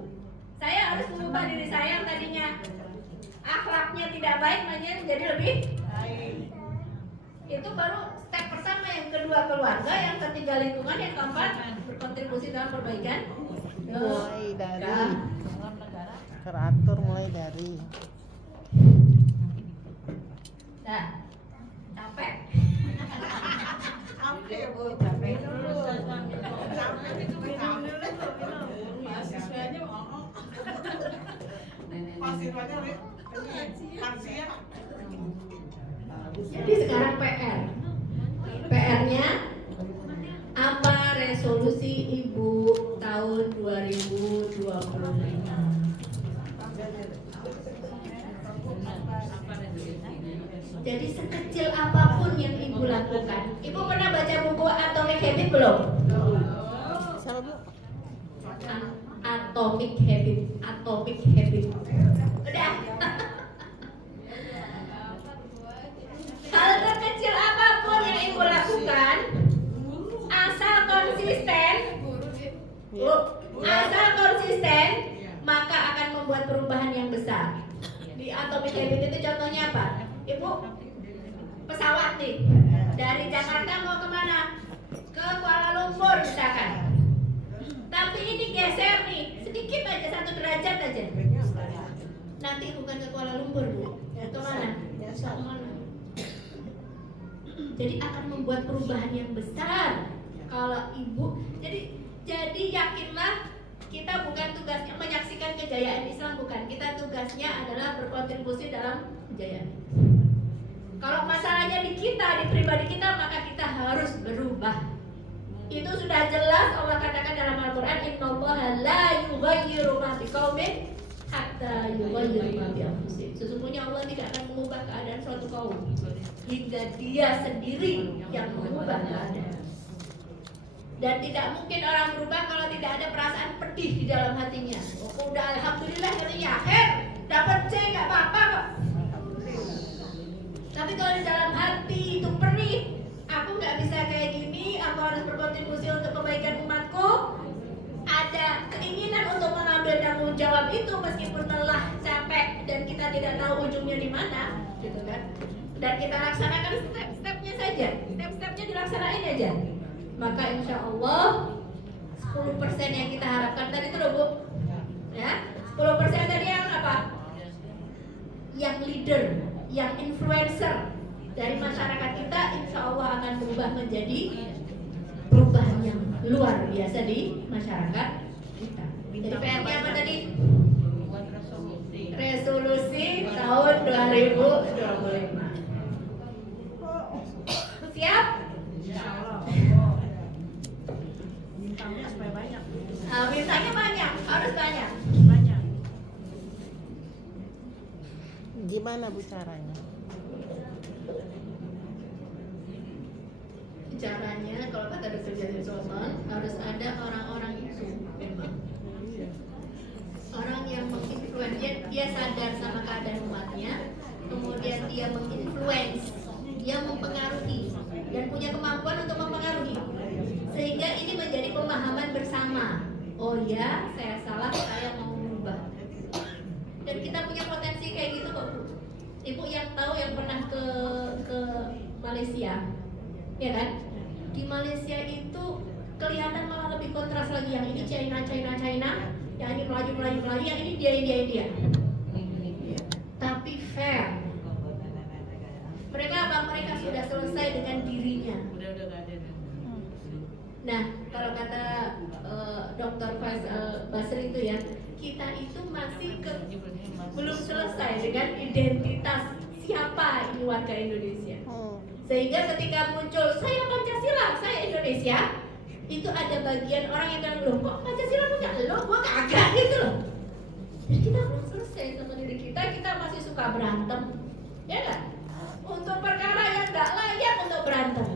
Saya harus mengubah diri saya yang tadinya akhlaknya tidak baik menjadi lebih baik. Itu baru step pertama. Yang kedua keluarga, yang ketiga lingkungan, yang keempat berkontribusi dalam perbaikan. Mulai dari teratur, mulai dari Nah, capek. Oke Bu, capek dulu. Mahasiswanya ngomong. Mahasiswanya lansia. Jadi sekarang PR-nya apa resolusi Ibu tahun 2025? Jadi sekecil apapun yang Ibu lakukan. Ibu pernah baca buku Atomic Habit belum? siapa Bu? Atomic Habit. Udah. Hal terkecil apapun yang Ibu lakukan, asal konsisten, maka akan membuat perubahan yang besar. Di Atomic Habit itu contohnya apa? Ibu pesawat nih, dari Jakarta mau kemana? Ke Kuala Lumpur misalkan. Tapi ini geser nih, sedikit aja, 1 derajat aja. Nanti bukan ke Kuala Lumpur, Bu. Ke mana? Jadi akan membuat perubahan yang besar. Kalau Ibu, jadi yakinlah kita bukan tugasnya menyaksikan kejayaan Islam, bukan. Kita tugasnya adalah berkontribusi dalam kejayaan. Kalau masalahnya di kita, di pribadi kita, maka kita harus berubah. Itu sudah jelas Allah katakan dalam Al-Quran, Innallaha la yughayyiru ma biqaumin hatta yughayyiru ma bi anfusihim. Sesungguhnya Allah tidak akan mengubah keadaan suatu kaum hingga dia sendiri yang mengubah keadaan. Dan tidak mungkin orang berubah kalau tidak ada perasaan pedih di dalam hatinya. Oh, udah alhamdulillah katanya, dapat C nggak apa-apa kok. Tapi kalau di dalam hati itu perih, aku nggak bisa kayak gini, aku harus berkontribusi untuk kebaikan umatku. Ada keinginan untuk mengambil tanggung jawab itu meskipun lelah, capek, dan kita tidak tahu ujungnya di mana, gitu kan? Dan kita laksanakan step-stepnya saja, step-stepnya dilaksanain aja. Maka insya Allah 10% yang kita harapkan tadi itu loh Bu, ya 10% tadi yang apa? Yang leader, yang influencer dari masyarakat kita, insya Allah akan berubah menjadi perubahan yang luar biasa di masyarakat kita. Jadi PR-nya apa tadi? Resolusi tahun 2025. Siap? Bintangnya supaya banyak. Bintangnya banyak, harus banyak. Gimana Bu caranya? Caranya kalau kata Dr. Jazil Sultan harus ada orang-orang itu memang orang yang menginfluence, dia sadar sama keadaan umatnya, kemudian dia menginfluence, dia mempengaruhi dan punya kemampuan untuk mempengaruhi, sehingga ini menjadi pemahaman bersama. Oh ya, saya salah, saya mau mengubah. Malaysia, ya kan? Di Malaysia itu kelihatan malah lebih kontras lagi, yang ini China, yang ini Melayu, yang ini India. Tapi fair. Mereka apa? Mereka sudah selesai dengan dirinya. Nah, kalau kata Dr. Faisal Basri itu ya, kita itu masih belum selesai dengan identitas siapa ini warga Indonesia. Sehingga ketika muncul saya Pancasila, saya Indonesia, itu ada bagian orang yang bilang, loh kok Pancasila punya lo, gua kagak gitu loh. Jadi kita belum selesai sama diri kita masih suka berantem, ya kan? Untuk perkara yang gak layak untuk berantem.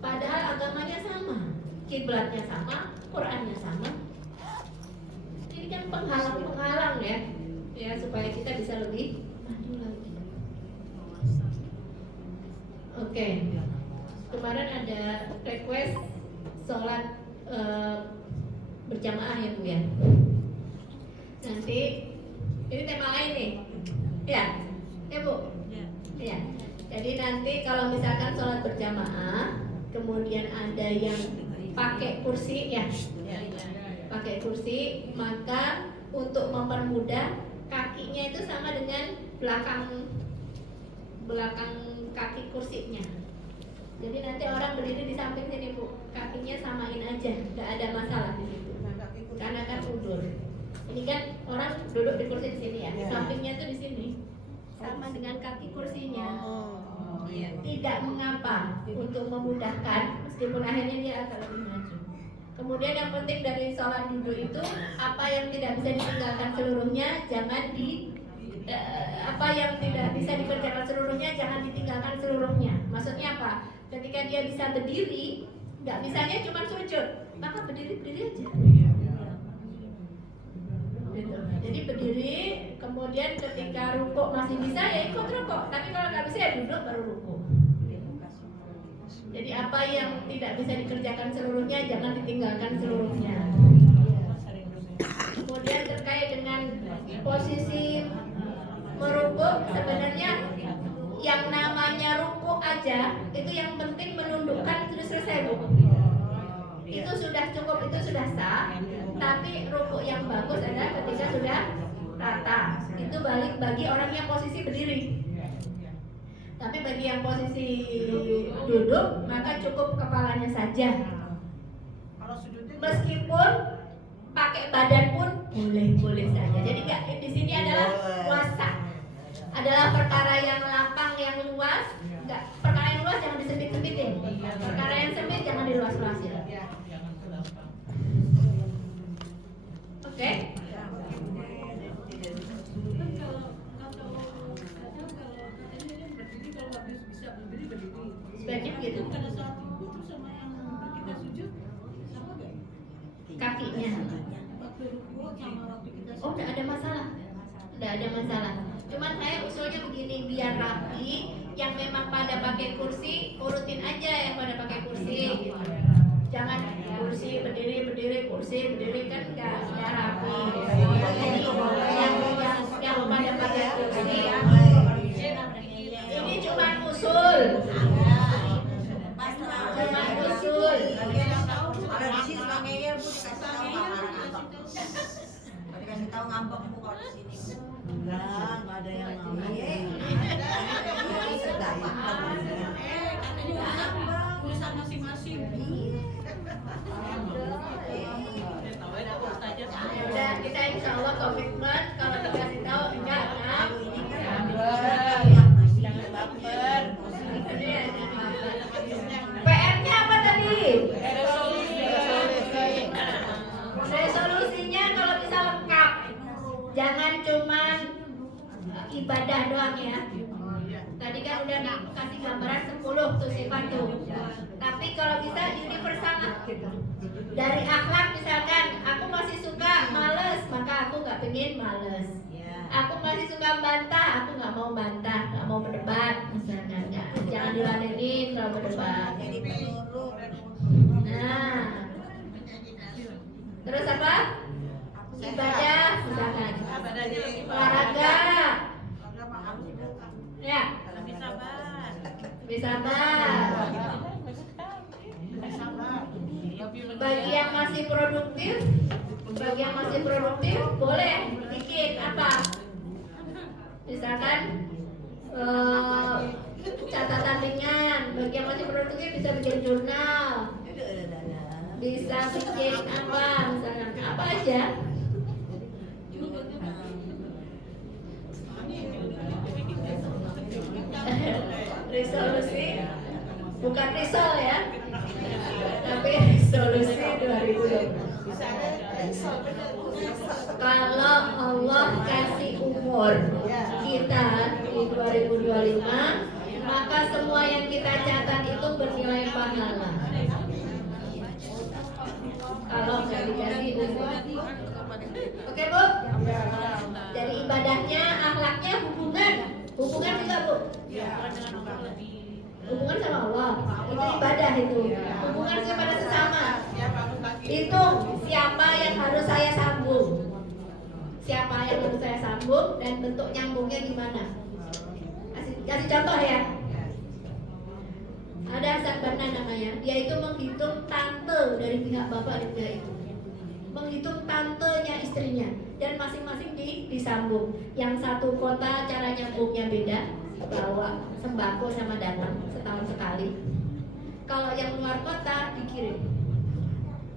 Padahal agamanya sama, kiblatnya sama, Qurannya sama. Ini kan penghalang ya supaya kita bisa lebih maju lagi. Oke. Kemarin ada request sholat berjamaah ya Bu ya. Nanti ini tema lain nih, ya Bu. Ya. Jadi nanti kalau misalkan sholat berjamaah, kemudian ada yang pakai kursi ya, pakai kursi, maka untuk mempermudah kakinya itu sama dengan belakang kaki kursinya. Jadi nanti orang berdiri di samping sini Bu, kakinya samain aja, nggak ada masalah di situ. Karena kan udur. Ini kan orang duduk di kursi di sini ya, sampingnya tuh di sini, sama dengan kaki kursinya. Tidak mengapa untuk memudahkan, meskipun akhirnya dia akan lebih maju. Kemudian yang penting dari sholat duduk itu, apa yang tidak bisa ditinggalkan seluruhnya jangan apa yang tidak bisa dikerjakan seluruhnya jangan ditinggalkan seluruhnya. Maksudnya apa? Ketika dia bisa berdiri, nggak bisanya cuma sujud, maka berdiri aja. Gitu. Jadi berdiri, kemudian ketika rukuk masih bisa ya ikut rukuk, tapi kalau nggak bisa ya duduk baru rukuk. Jadi apa yang tidak bisa dikerjakan seluruhnya jangan ditinggalkan seluruhnya. Kemudian terkait dengan posisi merukuk, sebenarnya yang namanya rukuk aja itu yang penting menundukkan sudah selesai Bu. Itu sudah cukup, itu sudah sah. Tapi rukuk yang bagus adalah ketika sudah rata. Itu balik bagi orang yang posisi berdiri. Tapi bagi yang posisi duduk, maka cukup kepalanya saja. Meskipun pakai badan pun boleh saja. Jadi di sini adalah wasa, adalah perkara yang lapang, yang luas. Perkara yang luas jangan disempit-sempitin. Perkara yang sempit jangan diluas-luasin. Oke? Sebaiknya begitu. Kakinya. Oh, tidak ada masalah. Tidak ada masalah. Cuman saya usulnya begini, biar rapi. Yang memang pada pakai kursi, urutin aja yang pada pakai kursi. Gitu. Jangan kursi berdiri, kursi berdiri, kan nggak rapi. Jadi yang pada pakai kursi, ini cuma usul. Kalau di sini Bang Eyel Bu dikasih tahu dikasih tahu ngambek Bu kalau di sini. Enggak ada yang ngambek. Tulisan masing-masing. Ya udah, kita insya Allah komitmen kalau dikasih tahu enggak. Jangan baper. PR-nya apa tadi? Resolusinya kalau bisa lengkap, jangan cuman ibadah doang ya. Tadi kan udah kasih gambaran 10 tuh sifat tuh. Tapi kalau bisa universal gitu. Dari akhlak misalkan, aku masih suka males, maka aku nggak pengen males. Aku masih suka bantah, aku nggak mau bantah, nggak mau berdebat misalkan. Jangan diladenin kalau berdebat. Nah, terus apa? Ibadah misalkan, olahraga, ya, Disabar. Bagi yang masih produktif, boleh bikin apa? Misalkan catatan ringan. Bagi yang masih produktif bisa bikin jurnal, bisa bikin apa? Misalkan apa aja? Resolusi, bukan risol ya, tapi resolusi 2020. Kalau Allah kasih umur kita di 2025, maka semua yang kita catat itu bernilai pahala. Kalau nggak dikasih umur, oke Bu? Jadi ibadahnya, akhlaknya, hubungan juga Bu. Hubungan sama Allah itu ibadah itu. Hubungan kepada sesama. Itu siapa yang harus saya sambung? Siapa yang harus saya sambung dan bentuk nyambungnya gimana? Kasih contoh ya. Ada Hasan Banna namanya. Dia itu menghitung tante dari pihak bapak dan pihak ibu. Menghitung tantenya istrinya dan masing-masing disambung. Yang satu kota cara nyambungnya beda, bawa sembako sama datang setahun sekali. Kalau yang luar kota dikirim.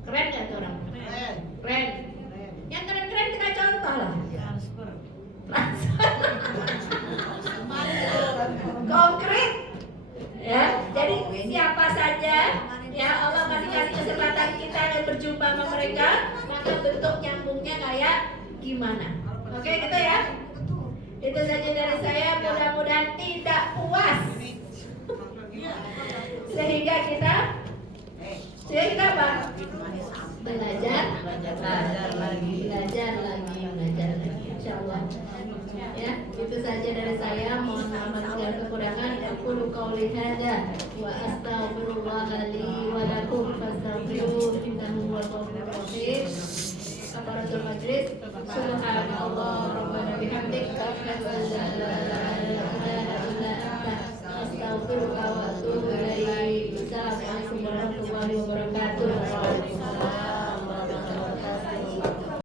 Keren nggak tuh orang? Keren. Yang keren-keren kita contoh lah. Transfer. Konkret. Ya, jadi siapa saja ya Allah kasih kesempatan kita dan berjumpa sama mereka, maka bentuk nyambungnya kayak gimana? Oke, gitu ya. Itu saja dari saya, mudah-mudahan tidak puas. Sehingga kita apa? Belajar lagi. Insyaallah. Ya, itu saja dari saya. Mohon maaf segala kekurangan. Aku qauli hada wa astaghfirullah li wa lakum fastaghfiruhu innahu huwal ghafurur rahim. Kafaratul majlis. Subhanallah rabbana bihamdik asyhadu an la ilaha illa anta astaghfiruka